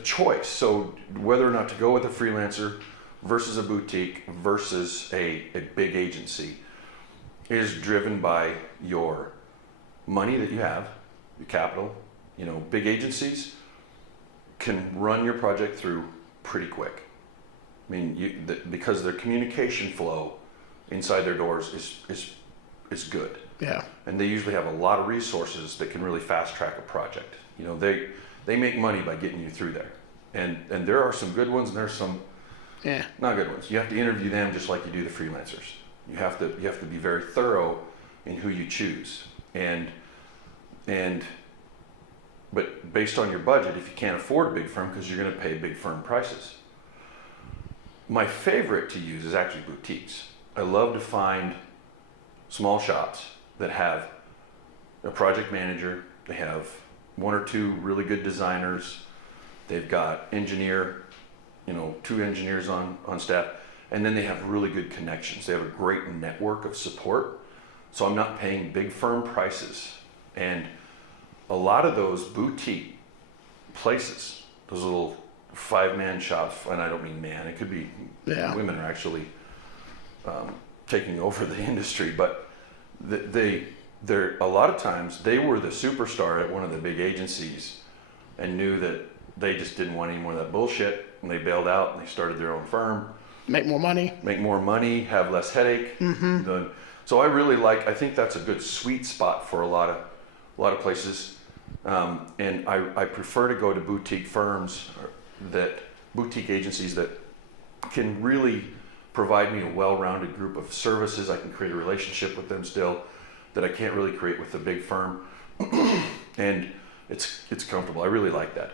choice, so whether or not to go with a freelancer versus a boutique versus a big agency, is driven by your money that you have, your capital. You know, big agencies can run your project through pretty quick. I mean, because their communication flow inside their doors is good. Yeah. And they usually have a lot of resources that can really fast track a project. You know, they make money by getting you through there. And there are some good ones and there's some not good ones. You have to interview them just like you do the freelancers. You have to be very thorough in who you choose. But based on your budget, if you can't afford a big firm, because you're going to pay big firm prices. My favorite to use is actually boutiques. I love to find small shops that have a project manager, they have 1 or 2 really good designers, they've got engineer, 2 engineers on staff, and then they have really good connections. They have a great network of support. So I'm not paying big firm prices. And a lot of those boutique places, those little 5-man shops, and I don't mean man, it could be women are actually taking over the industry, but they're a lot of times they were the superstar at one of the big agencies and knew that they just didn't want any more of that bullshit, and they bailed out and they started their own firm. Make more money, have less headache. Mm-hmm. So I think that's a good sweet spot for a lot of places. And I prefer to go to boutique firms, boutique agencies that can really provide me a well-rounded group of services. I can create a relationship with them still that I can't really create with the big firm. And it's comfortable. I really like that.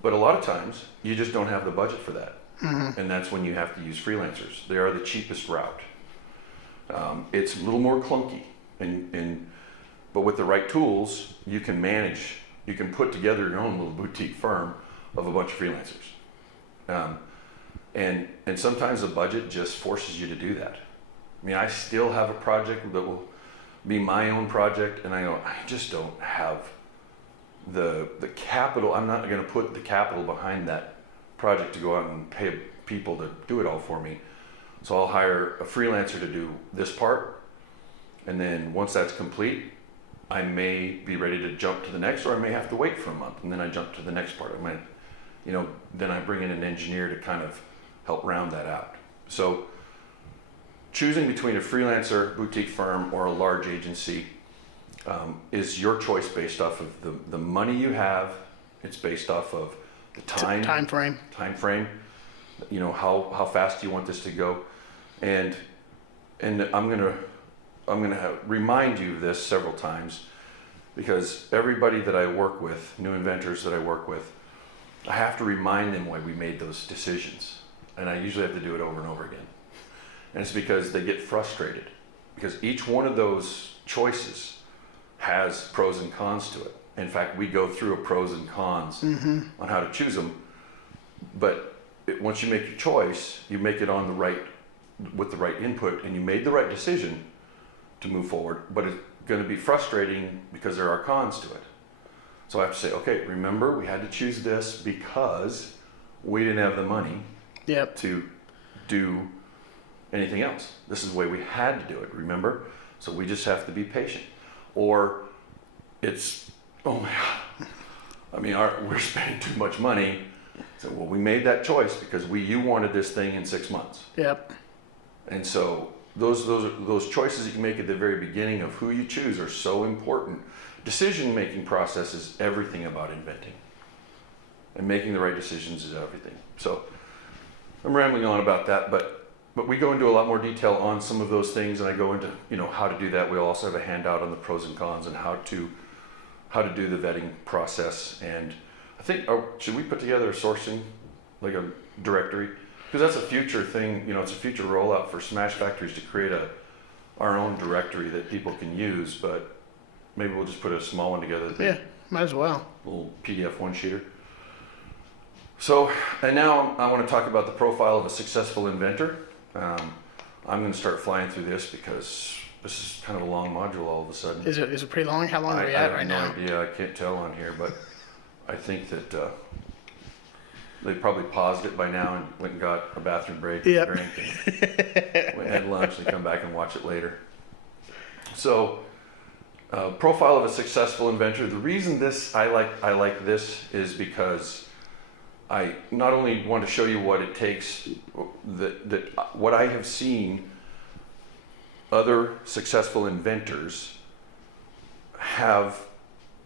But a lot of times you just don't have the budget for that. Mm-hmm. And that's when you have to use freelancers. They are the cheapest route. It's a little more clunky, but with the right tools, you can put together your own little boutique firm of a bunch of freelancers. And sometimes the budget just forces you to do that. I mean, I still have a project that will be my own project, and I just don't have the capital. I'm not going to put the capital behind that project to go out and pay people to do it all for me. So I'll hire a freelancer to do this part, and then once that's complete, I may be ready to jump to the next, or I may have to wait for a month, and then I jump to the next part. Then I bring in an engineer to kind of help round that out. So choosing between a freelancer, boutique firm, or a large agency is your choice based off of the money you have. It's based off of the time frame. How fast do you want this to go? And I'm gonna remind you of this several times, because everybody that I work with, new inventors that I work with, I have to remind them why we made those decisions, and I usually have to do it over and over again. And it's because they get frustrated, because each one of those choices has pros and cons to it. In fact, we go through a pros and cons on how to choose them. But once you make your choice, you make it with the right input, and you made the right decision to move forward. But it's going to be frustrating because there are cons to it. So I have to say, okay, remember, we had to choose this because we didn't have the money to do anything else. This is the way we had to do it, remember? So we just have to be patient. Or it's, oh my God, I mean, we're spending too much money So, well, we made that choice because you wanted this thing in 6 months. Yep. And so those choices that you make at the very beginning of who you choose are so important. Decision-making process is everything about inventing. And making the right decisions is everything. So I'm rambling on about that, but we go into a lot more detail on some of those things, and I go into, how to do that. We'll also have a handout on the pros and cons and how to do the vetting process. And I think, should we put together a sourcing, like a directory? Because that's a future thing, it's a future rollout for Smash Factories to create our own directory that people can use, but maybe we'll just put a small one together. Yeah, might as well. Little PDF one-sheeter. So, and now I want to talk about the profile of a successful inventor. I'm going to start flying through this because this is kind of a long module all of a sudden. Is it pretty long? How long are we at right now? I have no idea. I can't tell on here, but I think that they probably paused it by now and went and got a bathroom break, Yep. drink, and went and had lunch, and come back and watch it later. So, profile of a successful inventor. The reason I like this is because I not only want to show you what it takes, that what I have seen other successful inventors have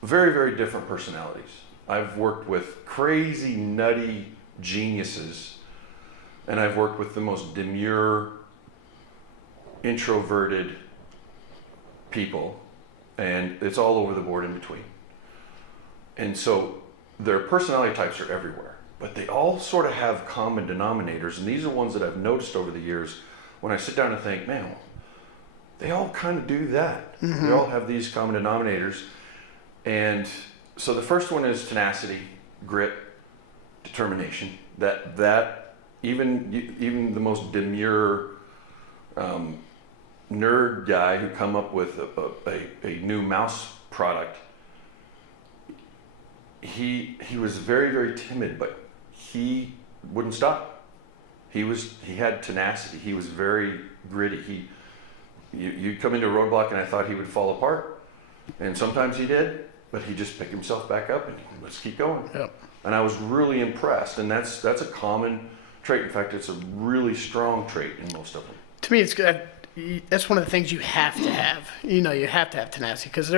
very, very different personalities. I've worked with crazy, nutty geniuses, and I've worked with the most demure, introverted people, and it's all over the board in between. And so their personality types are everywhere, but they all sort of have common denominators, and these are ones that I've noticed over the years when I sit down and think, man, they all kind of do that. Mm-hmm. They all have these common denominators. And so the first one is tenacity, grit, determination. That even the most demure nerd guy who come up with a new mouse product, he was very, very timid, but he wouldn't stop. He had tenacity. He was very gritty. You'd come into a roadblock and I thought he would fall apart, and sometimes he did, but he just picked himself back up and let's keep going. Yep. And I was really impressed, and that's a common trait. In fact, it's a really strong trait in most of them. To me, it's good. That's one of the things you have to have. You have to have tenacity because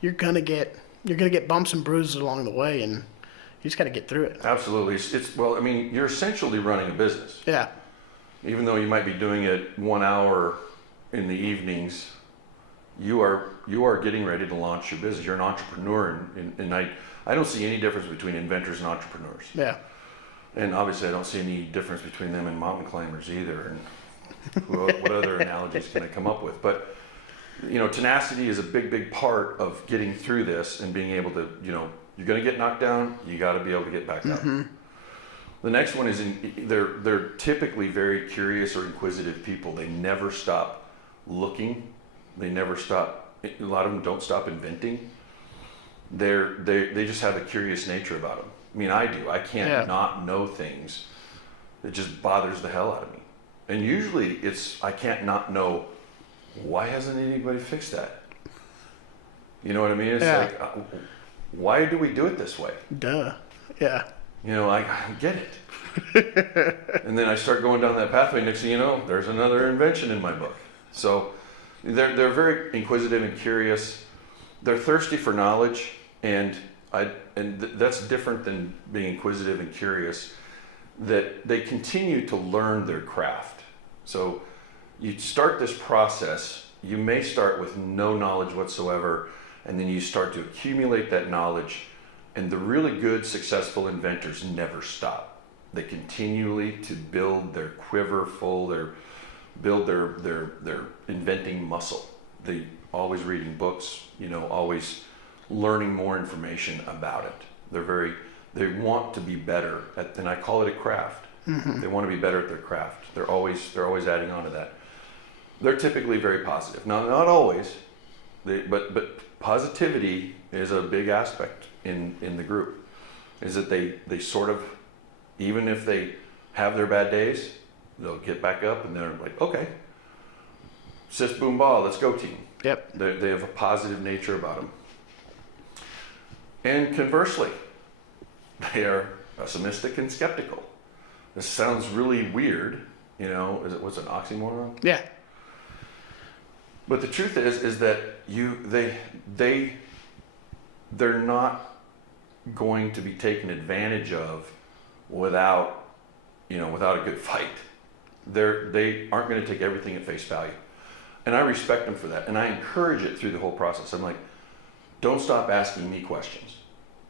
you're gonna get bumps and bruises along the way, and you just got to get through it. Absolutely. You're essentially running a business. Yeah. Even though you might be doing it 1 hour in the evenings, you are getting ready to launch your business. You're an entrepreneur, and I don't see any difference between inventors and entrepreneurs. Yeah. And obviously, I don't see any difference between them and mountain climbers either. And what other analogies can I come up with? But tenacity is a big, big part of getting through this and being able to, you're going to get knocked down. You got to be able to get back up. Mm-hmm. The next one is they're typically very curious or inquisitive people. They never stop looking. They never stop. A lot of them don't stop inventing. They just have a curious nature about them. I mean, I do. I can't not know things. It just bothers the hell out of me. And usually I can't not know, why hasn't anybody fixed that? You know what I mean? It's like, why do we do it this way? Duh. Yeah. I get it. And then I start going down that pathway. Next thing you know, there's another invention in my book. So they're very inquisitive and curious. They're thirsty for knowledge, and that's different than being inquisitive and curious. That they continue to learn their craft. So you start this process. You may start with no knowledge whatsoever, and then you start to accumulate that knowledge. And the really good, successful inventors never stop. They continually to build their quiver full, build their inventing muscle. They always reading books, always learning more information about it. They want to be better at, and I call it a craft. Mm-hmm. They want to be better at their craft. They're always adding on to that. They're typically very positive. Now, not always, but positivity is a big aspect in the group. Is that they sort of, even if they have their bad days, they'll get back up and they're like, okay, sis boom ball, let's go team. Yep. They have a positive nature about them. And conversely, they are pessimistic and skeptical. This sounds really weird, what's an oxymoron? Yeah. But the truth is that they're not going to be taken advantage of without a good fight. They aren't going to take everything at face value. And I respect them for that. And I encourage it through the whole process. I'm like, don't stop asking me questions.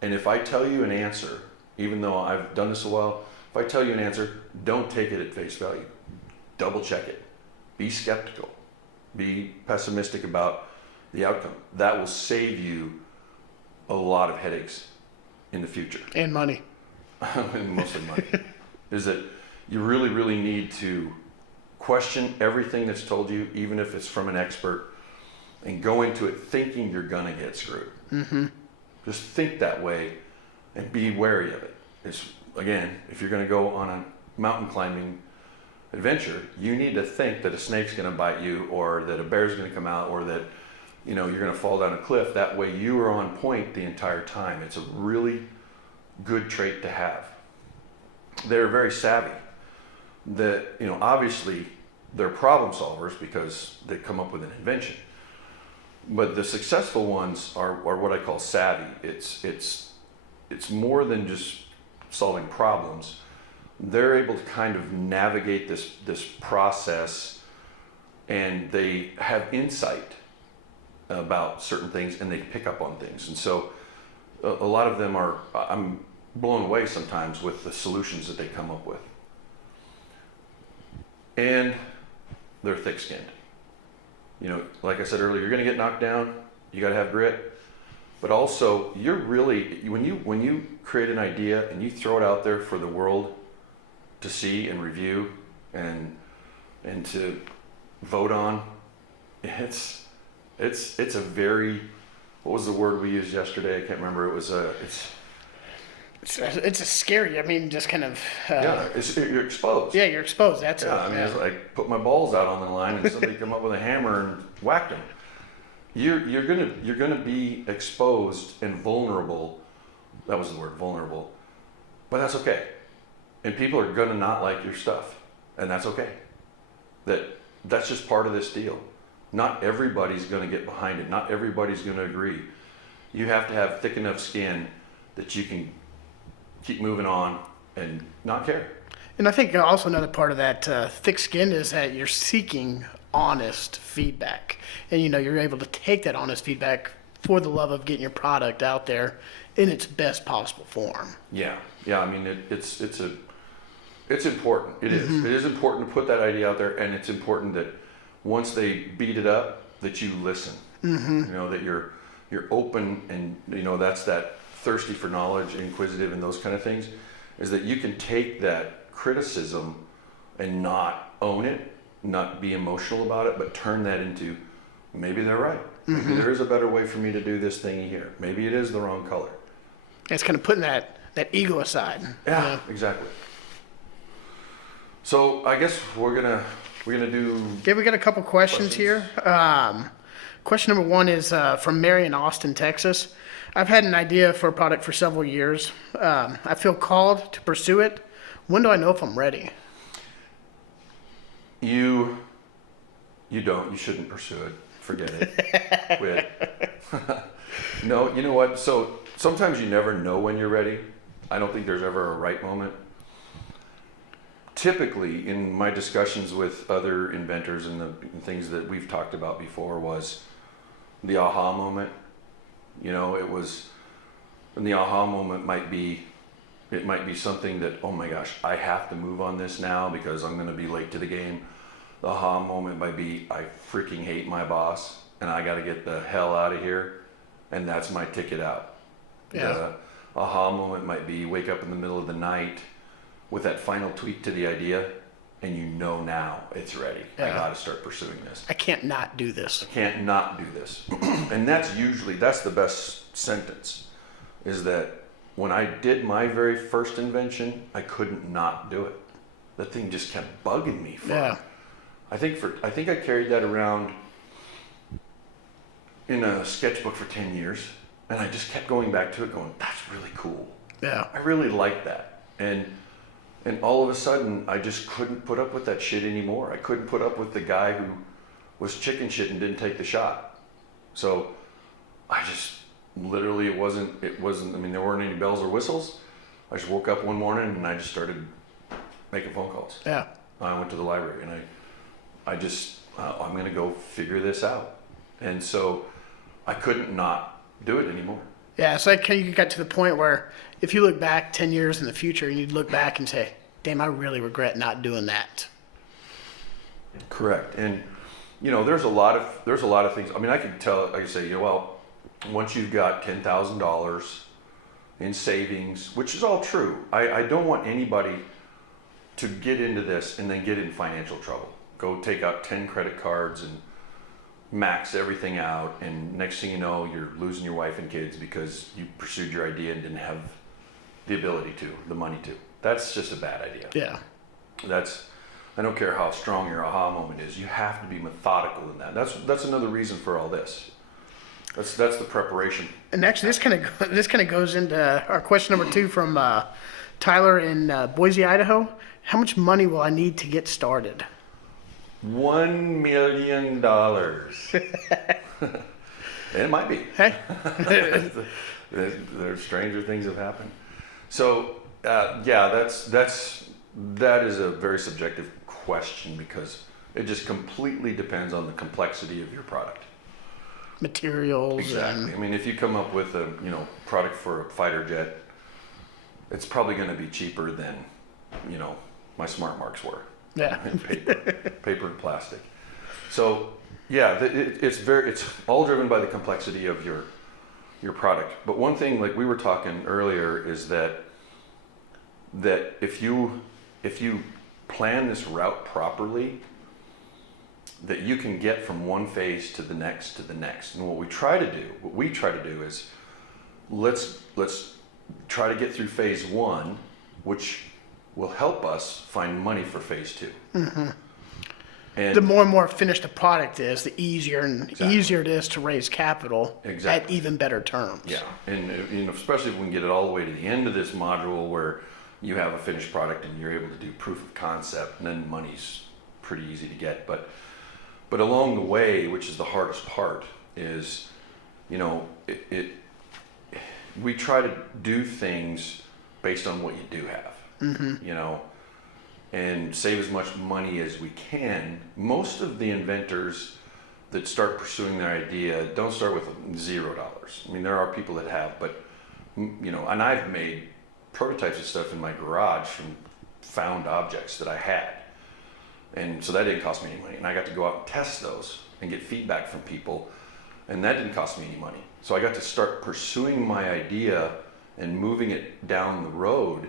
And if I tell you an answer, even though I've done this a while, if I tell you an answer, don't take it at face value. Double check it. Be skeptical. Be pessimistic about the outcome. That will save you a lot of headaches in the future. And money. And mostly money. Is that you really, really need to question everything that's told you, even if it's from an expert, and go into it thinking you're gonna get screwed. Mm-hmm. Just think that way and be wary of it. Again, if you're gonna go on a mountain climbing adventure, you need to think that a snake's gonna bite you, or that a bear's gonna come out, or that you're gonna fall down a cliff. That way you are on point the entire time. It's a really good trait to have. They're very savvy. That obviously they're problem solvers because they come up with an invention. But the successful ones are what I call savvy. It's more than just solving problems. They're able to kind of navigate this process, and they have insight about certain things, and they pick up on things. And so a lot of them I'm blown away sometimes with the solutions that they come up with. And they're thick-skinned. Like I said earlier, you're going to get knocked down. You got to have grit. But also, you're really, when you create an idea and you throw it out there for the world to see and review and to vote on, it's a very, what was the word we used yesterday? I can't remember. It was It's a scary, just kind of... you're exposed. Yeah, you're exposed, that's it. It's like put my balls out on the line and somebody come up with a hammer and whacked them. You're gonna be exposed and vulnerable. That was the word, vulnerable. But that's okay. And people are gonna not like your stuff. And that's okay. That's just part of this deal. Not everybody's gonna get behind it. Not everybody's gonna agree. You have to have thick enough skin that you can keep moving on and not care. And I think also another part of that thick skin is that you're seeking honest feedback. And you're able to take that honest feedback for the love of getting your product out there in its best possible form. Yeah. It's important. It is. It is important to put that idea out there, and it's important that once they beat it up, that you listen. That you're open, and that's that thirsty for knowledge, inquisitive, and those kind of things, is that you can take that criticism and not own it, not be emotional about it, but turn that into, maybe they're right. Maybe there is a better way for me to do this thing here. Maybe it is the wrong color. It's kind of putting that ego aside. Yeah, exactly. So I guess we're gonna do. Yeah, we got a couple questions here. Question number one is from Mary in Austin, Texas. I've had an idea for a product for several years. I feel called to pursue it. When do I know if I'm ready? You don't. You shouldn't pursue it. Forget it. Quit. No, you know what? So sometimes you never know when you're ready. I don't think there's ever a right moment. Typically, in my discussions with other inventors and the things that we've talked about before, was the aha moment. It was, and the aha moment might be something that, oh my gosh, I have to move on this now because I'm going to be late to the game. The aha moment might be, I freaking hate my boss and I got to get the hell out of here, and that's my ticket out. Yeah. The aha moment might be, wake up in the middle of the night with that final tweak to the idea, and now it's ready. Yeah. I got to start pursuing this. I can't not do this. I can't not do this. And that's the best sentence, is that when I did my very first invention, I couldn't not do it. That thing just kept bugging me. I think I carried that around in a sketchbook for 10 years, and I just kept going back to it going, that's really cool. Yeah. I really like that. And all of a sudden, I just couldn't put up with that shit anymore. I couldn't put up with the guy who was chicken shit and didn't take the shot. So I just literally, it wasn't, I mean, there weren't any bells or whistles. I just woke up one morning and I just started making phone calls. Yeah. I went to the library and I'm going to go figure this out. And so I couldn't not do it anymore. Yeah, it's like you got to the point where if you look back 10 years in the future, you'd look back and say, damn, I really regret not doing that. Correct. And, you know, there's a lot of things. I mean, I could tell, I could say, you know, well, once you've got $10,000 in savings, which is all true. I don't want anybody to get into this and then get in financial trouble. Go take out 10 credit cards and max everything out, and next thing you know, you're losing your wife and kids because you pursued your idea and didn't have the ability to, the money to. That's just a bad idea. Yeah. I don't care how strong your aha moment is. You have to be methodical in that. That's another reason for all this. That's the preparation. And actually, this kind of goes into our question number 2 from Tyler in Boise, Idaho. How much money will I need to get started? $1 million. It might be. Hey. There's stranger things have happened. So yeah, that is a very subjective question because it just completely depends on the complexity of your product. Materials. Exactly. I mean, if you come up with a product for a fighter jet, it's probably going to be cheaper than my smart marks were. Yeah. paper and plastic. So yeah, it's all driven by the complexity of your product. But one thing, like we were talking earlier, is that if you plan this route properly, that you can get from one phase to the next to the next. And what we try to do is let's try to get through phase 1, which will help us find money for phase 2. Mm-hmm. And the more and more finished the product is, the easier exactly. easier it is to raise capital at even better terms. Yeah, and especially if we can get it all the way to the end of this module where you have a finished product and you're able to do proof of concept, and then money's pretty easy to get. But along the way, which is the hardest part, is we try to do things based on what you do have. Mm-hmm. And save as much money as we can. Most of the inventors that start pursuing their idea don't start with $0. I mean, there are people that have, but and I've made prototypes of stuff in my garage from found objects that I had, and so that didn't cost me any money. And I got to go out and test those and get feedback from people, and that didn't cost me any money. So I got to start pursuing my idea and moving it down the road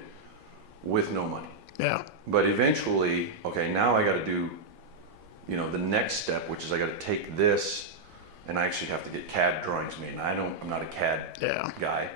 with no money. Yeah. But eventually, okay, now I got to do, the next step, which is I got to take this, and I actually have to get CAD drawings made. And I'm not a CAD guy.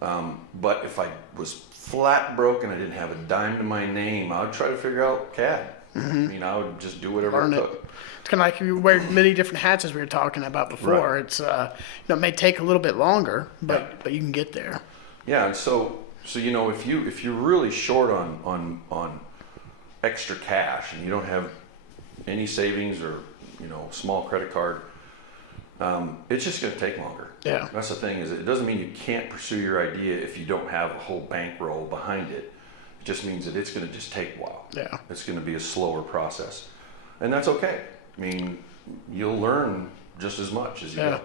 But if I was flat broke and I didn't have a dime to my name, I would try to figure out CAD. Mm-hmm. I would just do whatever it took. It's kind of like you wear many different hats, as we were talking about before. Right. It's it may take a little bit longer, but you can get there. Yeah, and so if you're really short on extra cash and you don't have any savings or small credit card, it's just going to take longer. Yeah, that's the thing. Is it doesn't mean you can't pursue your idea if you don't have a whole bankroll behind it. It just means that it's going to just take a while. Yeah, it's going to be a slower process, and that's okay. I mean, you'll learn just as much as you go,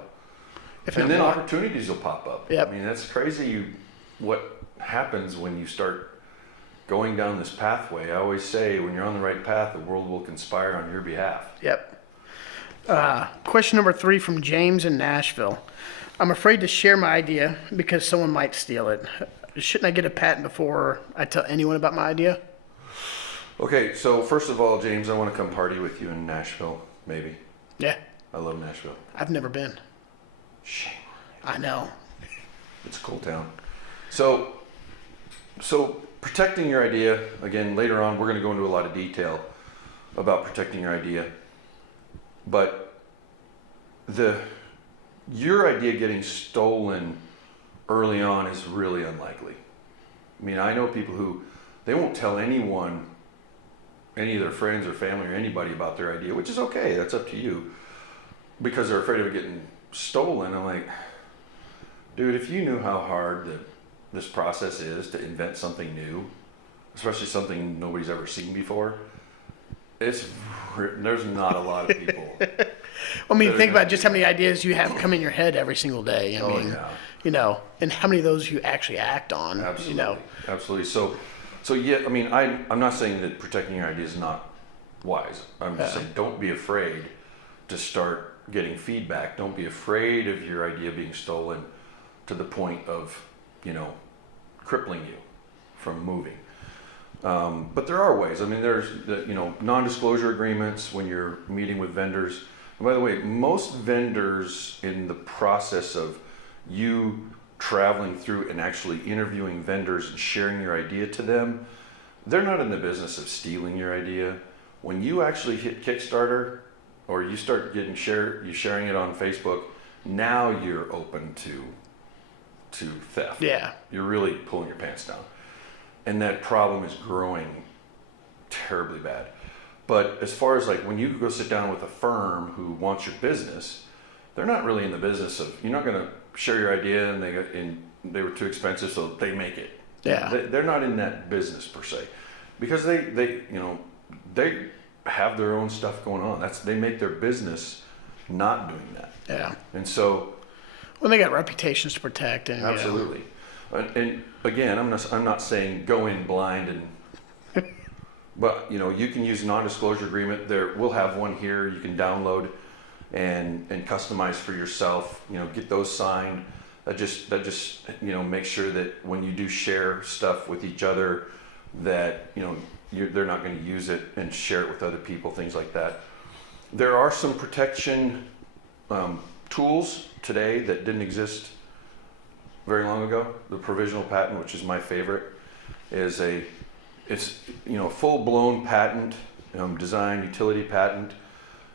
and then opportunities will pop up. Yep. I mean, that's crazy. What happens when you start going down this pathway? I always say, when you're on the right path, the world will conspire on your behalf. Yep. Question number 3 from James in Nashville. I'm afraid to share my idea because someone might steal it. Shouldn't I get a patent before I tell anyone about my idea? Okay, so first of all, James, I want to come party with you in Nashville, maybe. Yeah. I love Nashville. I've never been. Shame. I know. It's a cool town. So protecting your idea, again, later on, we're going to go into a lot of detail about protecting your idea. But your idea getting stolen early on is really unlikely. I mean, I know people who they won't tell anyone, any of their friends or family or anybody about their idea, which is okay. That's up to you, because they're afraid of it getting stolen. I'm like, dude, if you knew how hard this process is to invent something new, especially something nobody's ever seen before, there's not a lot of people. I mean, think about just how many ideas you have come in your head every single day. I mean, yeah. you know, and how many of those you actually act on. Absolutely. You know, Absolutely. So yeah, I mean, I'm not saying that protecting your idea is not wise. I'm just saying don't be afraid to start getting feedback. Don't be afraid of your idea being stolen to the point of, crippling you from moving. But there are ways. I mean, there's non-disclosure agreements when you're meeting with vendors. And by the way, most vendors, in the process of you traveling through and actually interviewing vendors and sharing your idea to them, they're not in the business of stealing your idea. When you actually hit Kickstarter or you start you're sharing it on Facebook, now you're open to theft. Yeah. You're really pulling your pants down. And that problem is growing terribly bad. But as far as like when you go sit down with a firm who wants your business, they're not really in the business of, you're not going to share your idea and they were too expensive, so they make it. Yeah. They're not in that business per se, because they have their own stuff going on. They make their business not doing that. Yeah. And so, well, they got reputations to protect, and absolutely. And again, I'm not saying go in blind and, but you can use a non-disclosure agreement. We'll have one here you can download and customize for yourself. Get those signed. That just make sure that when you do share stuff with each other, that they're not going to use it and share it with other people, things like that. There are some protection tools today that didn't exist very long ago. The provisional patent, which is my favorite, is it's full-blown patent, design utility patent.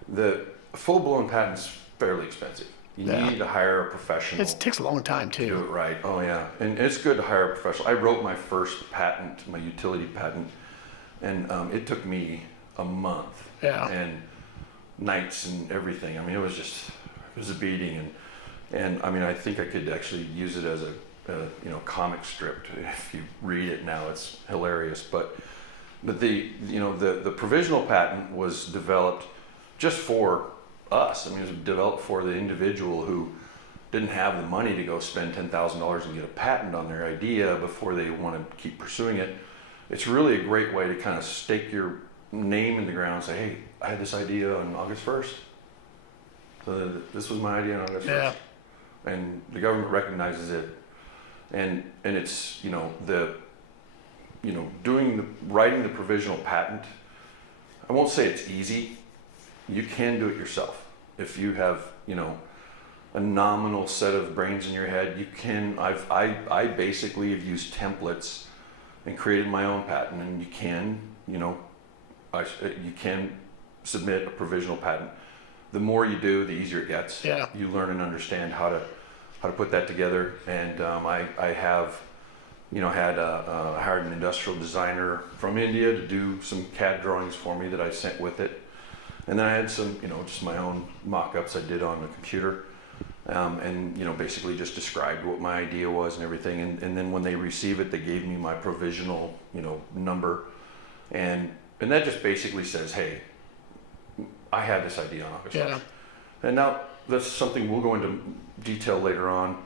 The full-blown patent's fairly expensive. You need to hire a professional. It takes a long time too. Do it right. Oh yeah, and it's good to hire a professional. I wrote my first patent, my utility patent, and it took me a month. Yeah. And nights and everything. I mean, it was a beating, and I mean, I think I could actually use it as a comic strip. If you read it now, it's hilarious. But the provisional patent was developed just for us. I mean, it was developed for the individual who didn't have the money to go spend $10,000 and get a patent on their idea before they want to keep pursuing it. It's really a great way to kind of stake your name in the ground and say, hey, I had this idea on August 1st. So this was my idea on August 1st. Yeah. And the government recognizes it. And it's, writing the provisional patent, I won't say it's easy. You can do it yourself. If you have, a nominal set of brains in your head, you can. I basically have used templates and created my own patent, and you can, you can submit a provisional patent. The more you do, the easier it gets. Yeah. You learn and understand how to put that together. And I have, hired an industrial designer from India to do some CAD drawings for me that I sent with it. And then I had some, just my own mock-ups I did on the computer, and basically just described what my idea was and everything. And then when they receive it, they gave me my provisional, number, and that just basically says, hey, I had this idea on August 1st. And now that's something we'll go into detail later on.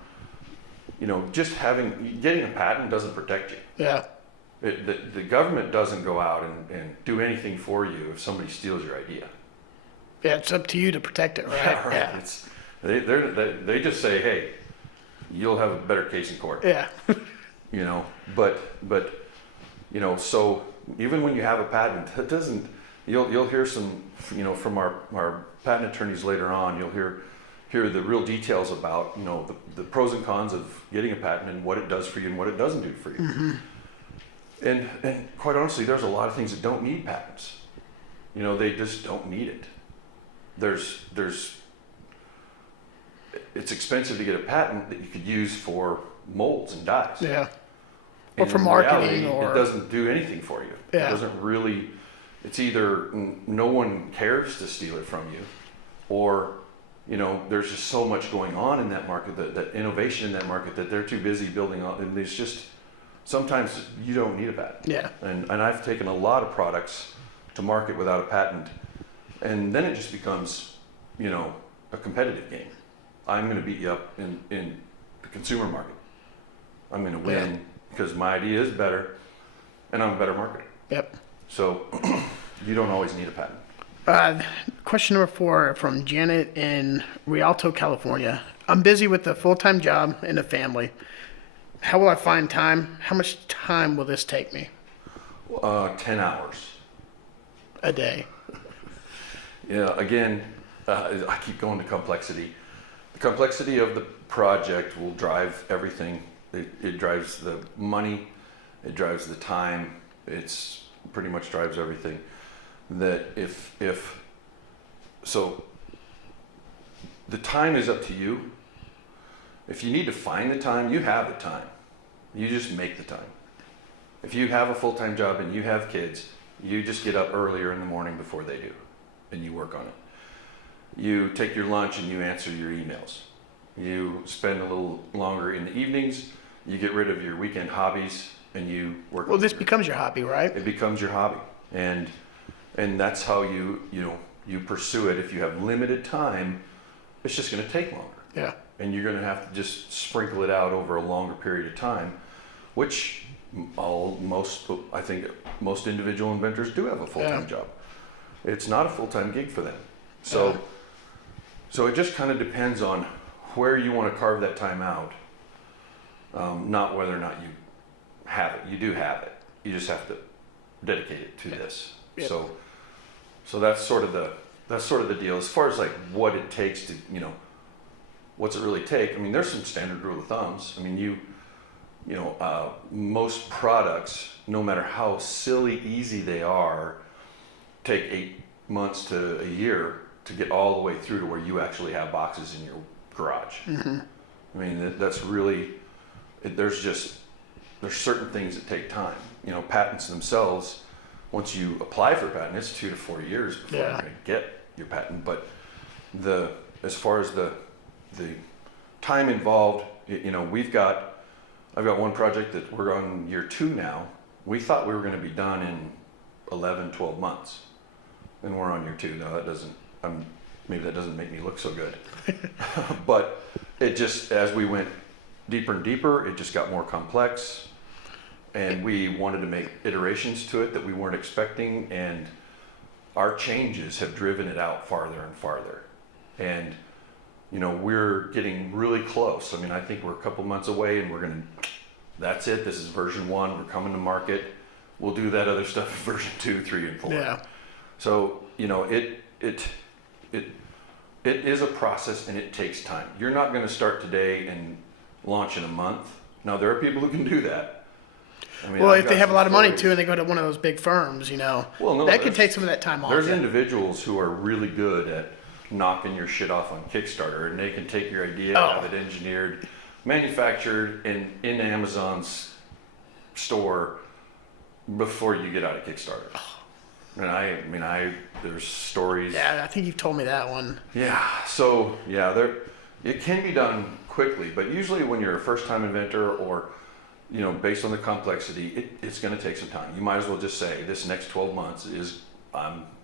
Just getting a patent doesn't protect you. Yeah. The government doesn't go out and do anything for you if somebody steals your idea. Yeah, it's up to you to protect it, right? Yeah, right. Yeah. They just say, hey, you'll have a better case in court. Yeah. But so even when you have a patent, it doesn't. You'll hear some, from our patent attorneys later on. You'll hear the real details about the pros and cons of getting a patent and what it does for you and what it doesn't do for you. Mm-hmm. And quite honestly, there's a lot of things that don't need patents. They just don't need it. It's expensive to get a patent that you could use for molds and dies. Yeah. Or And for in marketing, reality, or it doesn't do anything for you. Yeah. It doesn't really. It's either no one cares to steal it from you, or there's just so much going on in that market, that innovation in that market, that they're too busy building on. And there's just sometimes you don't need a patent. Yeah. And I've taken a lot of products to market without a patent, and then it just becomes a competitive game. I'm going to beat you up in the consumer market. I'm going to win because my idea is better, and I'm a better marketer. Yep. So you don't always need a patent. Question number 4 from Janet in Rialto, California. I'm busy with a full-time job and a family. How will I find time? How much time will this take me? 10 hours. A day. Yeah, again, I keep going to complexity. The complexity of the project will drive everything. It drives the money, it drives the time, it's pretty much drives everything. That so the time is up to you. If you need to find the time, you have the time. You just make the time. If you have a full-time job and you have kids, you just get up earlier in the morning before they do, and you work on it. You take your lunch and you answer your emails. You spend a little longer in the evenings. You get rid of your weekend hobbies and you work. Well, this becomes your hobby, right? It becomes your hobby, and that's how you pursue it. If you have limited time, it's just going to take longer. Yeah. And you're going to have to just sprinkle it out over a longer period of time, which I think most individual inventors do have a full-time job. It's not a full-time gig for them. So it just kind of depends on where you want to carve that time out, not whether or not you have it. You do have it. You just have to dedicate it to this. Yep. So that's sort of the deal. As far as like what it takes to, what's it really take? I mean, there's some standard rule of thumbs. I mean, most products, no matter how silly easy they are, take 8 months to a year to get all the way through to where you actually have boxes in your garage. Mm-hmm. I mean, that's really, there's certain things that take time. Patents themselves, once you apply for a patent, it's 2 to 4 years before you're going to get your patent. But as far as the time involved, I've got one project that we're on year 2 now. We thought we were going to be done in 11, 12 months, and we're on year 2 now. Maybe that doesn't make me look so good, but it just, as we went deeper and deeper, it just got more complex, and we wanted to make iterations to it that we weren't expecting, and our changes have driven it out farther and farther. And we're getting really close. I mean, I think we're a couple months away, and that's it. This is version 1. We're coming to market. We'll do that other stuff in version 2, 3, and 4. Yeah. So, it is a process, and it takes time. You're not going to start today and launch in a month. Now, there are people who can do that. I mean, well, if they have a lot of money too, and they go to one of those big firms, that could take some of that time off. There's individuals who are really good at knocking your shit off on Kickstarter, and they can take your idea, have it engineered, manufactured in Amazon's store before you get out of Kickstarter. And there's stories. Yeah, I think you've told me that one. Yeah. So it can be done quickly, but usually when you're a first-time inventor, or based on the complexity, it's going to take some time. You might as well just say, this next 12 months is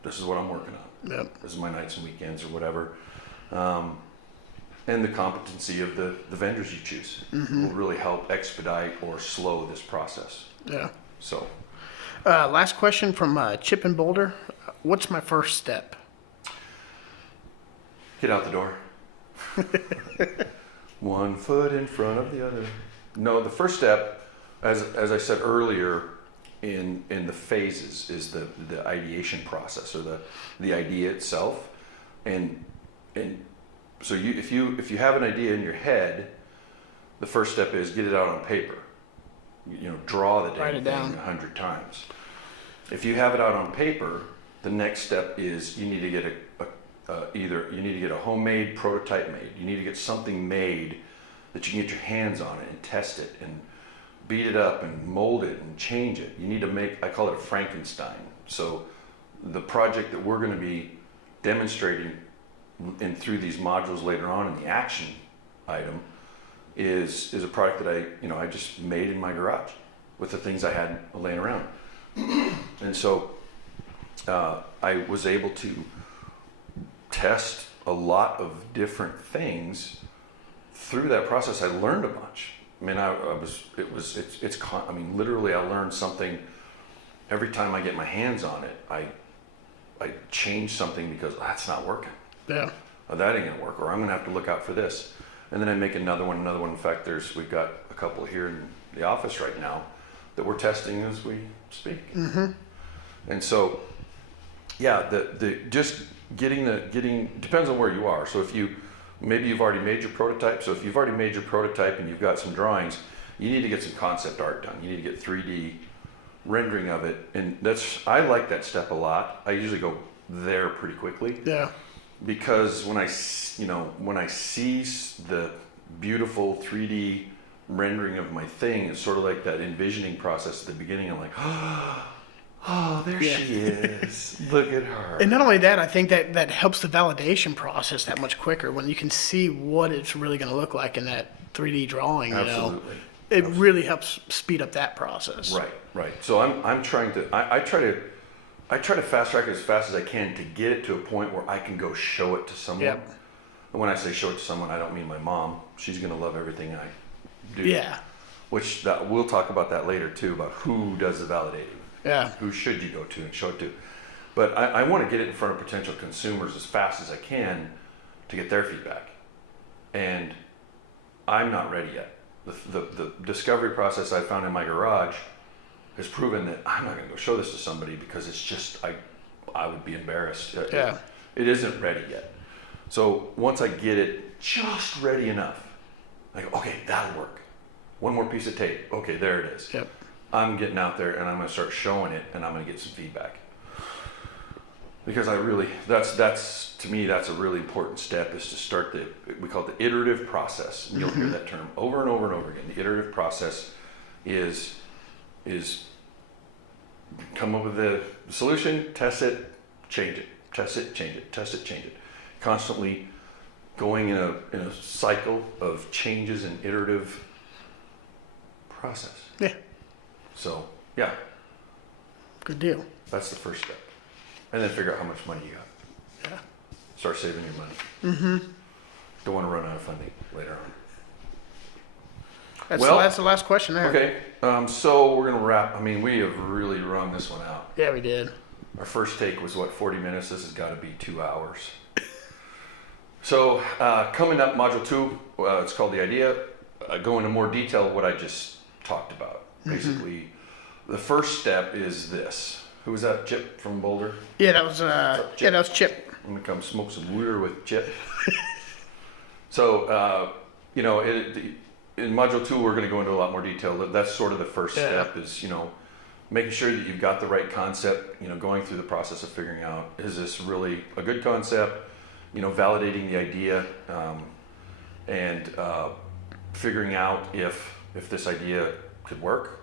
this is what I'm working on. Yep. This is my nights and weekends or whatever. And the competency of the vendors you choose will really help expedite or slow this process. Yeah. So. Last question from Chip and Boulder. What's my first step? Get out the door. One foot in front of the other. No, the first step, as I said earlier, in the phases is the ideation process, or the idea itself, and so if you have an idea in your head, the first step is get it out on paper. Draw the damn thing 100 times. If you have it out on paper, the next step is you need to get a homemade prototype made. You need to get something made that you can get your hands on it and test it, beat it up and mold it and change it. You need to make, I call it a Frankenstein. So the project that we're going to be demonstrating in through these modules later on in the action item is a product that I just made in my garage with the things I had laying around. And so I was able to test a lot of different things through that process. I learned a bunch. I mean, literally I learned something every time I get my hands on it. I change something because that's not working. Yeah. Or that ain't gonna work, or I'm gonna have to look out for this. And then I make another one. In fact, we've got a couple here in the office right now that we're testing as we speak. Mm-hmm. And so, yeah, just getting depends on where you are. So maybe you've already made your prototype. So if you've already made your prototype and you've got some drawings, you need to get some concept art done. You need to get 3D rendering of it. And I like that step a lot. I usually go there pretty quickly. Yeah. Because when I see the beautiful 3D rendering of my thing, it's sort of like that envisioning process at the beginning. I'm like, oh, there she is. Look at her. And not only that, I think that helps the validation process that much quicker when you can see what it's really going to look like in that 3D drawing. Absolutely. It really helps speed up that process. Right. So I'm trying to. I try to fast track it as fast as I can to get it to a point where I can go show it to someone. Yep. And when I say show it to someone, I don't mean my mom. She's going to love everything I do. Yeah. We'll talk about that later too, about who does the validating. Yeah. Who should you go to and show it to? But I want to get it in front of potential consumers as fast as I can to get their feedback. And I'm not ready yet. The discovery process I found in my garage has proven that I'm not going to go show this to somebody because it's just, I would be embarrassed. Yeah. It isn't ready yet. So once I get it just ready enough, I go, okay, that'll work. One more piece of tape. Okay, there it is. Yep. I'm getting out there and I'm going to start showing it and I'm going to get some feedback. Because that's to me, that's a really important step, is to start we call it the iterative process. And you'll hear that term over and over and over again. The iterative process is come up with the solution, test it, change it, test it, change it, test it, change it. Constantly going in a cycle of changes and iterative process. Yeah. So, yeah, Good deal. that's the first step. And then figure out how much money you got. Yeah. Start saving your money. Mm-hmm. Don't want to run out of funding later on. That's the last question there. Okay, so we're going to wrap. I mean, we have really wrung this one out. Yeah, we did. Our first take was, 40 minutes? This has got to be 2 hours. So, coming up, Module 2, it's called The Idea. Go into more detail of what I just talked about. Basically, the first step is this. Who was that? Chip from Boulder? Yeah, that was Chip. I'm going to come smoke some weeder with Chip. So, in Module 2, we're going to go into a lot more detail. That's sort of the first step, is, making sure that you've got the right concept, going through the process of figuring out, is this really a good concept, validating the idea, and figuring out if this idea could work.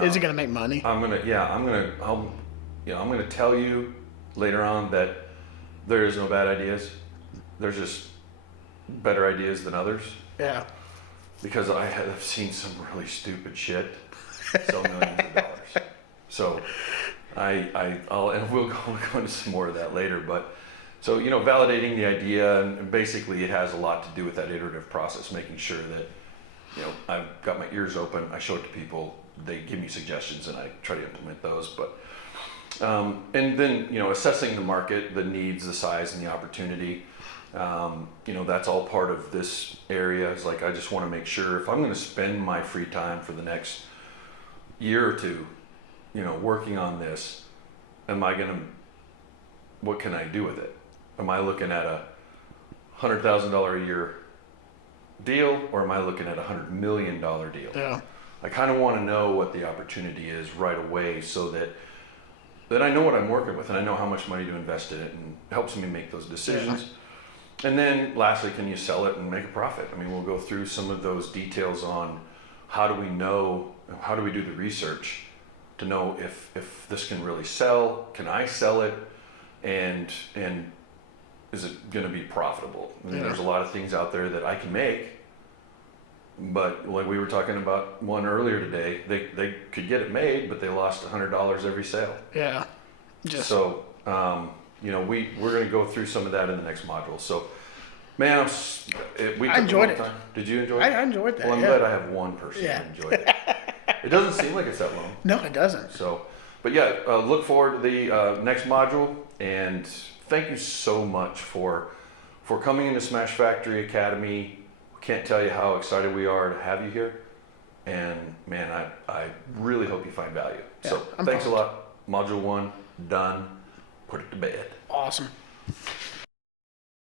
Is it going to make money? I'm going to tell you later on that there is no bad ideas. There's just better ideas than others. Yeah. Because I have seen some really stupid shit sell millions of dollars. So we'll go into some more of that later. But so, validating the idea, and basically it has a lot to do with that iterative process, making sure that, I've got my ears open, I show it to people, they give me suggestions and I try to implement those. But and then, assessing the market, the needs, the size, and the opportunity. That's all part of this area. It's like, I just want to make sure if I'm going to spend my free time for the next year or two, working on this, what can I do with it? Am I looking at a $100,000 a year deal, or am I looking at a $100 million deal? Yeah. I kind of want to know what the opportunity is right away, so that I know what I'm working with and I know how much money to invest in it, and it helps me make those decisions. Yeah. And then lastly, can you sell it and make a profit? I mean, we'll go through some of those details on how do we know, how do we do the research to know if this can really sell? Can I sell it? And is it going to be profitable? I mean, there's a lot of things out there that I can make, but like we were talking about one earlier today, they could get it made, but they lost $100 every sale. Yeah. So, you know, we're going to go through some of that in the next module. So, man, I enjoyed it. Did you enjoy it? I enjoyed that. Well, I'm yeah. glad I have one person who enjoyed it. It doesn't seem like it's that long. No, it doesn't. So, but yeah, look forward to the next module, and thank you so much for coming into Smash Factory Academy. Can't tell you how excited we are to have you here, and man, I really hope you find value. Yeah, so I'm thanks pumped. a lot. Module 1 done. Put it to bed. Awesome.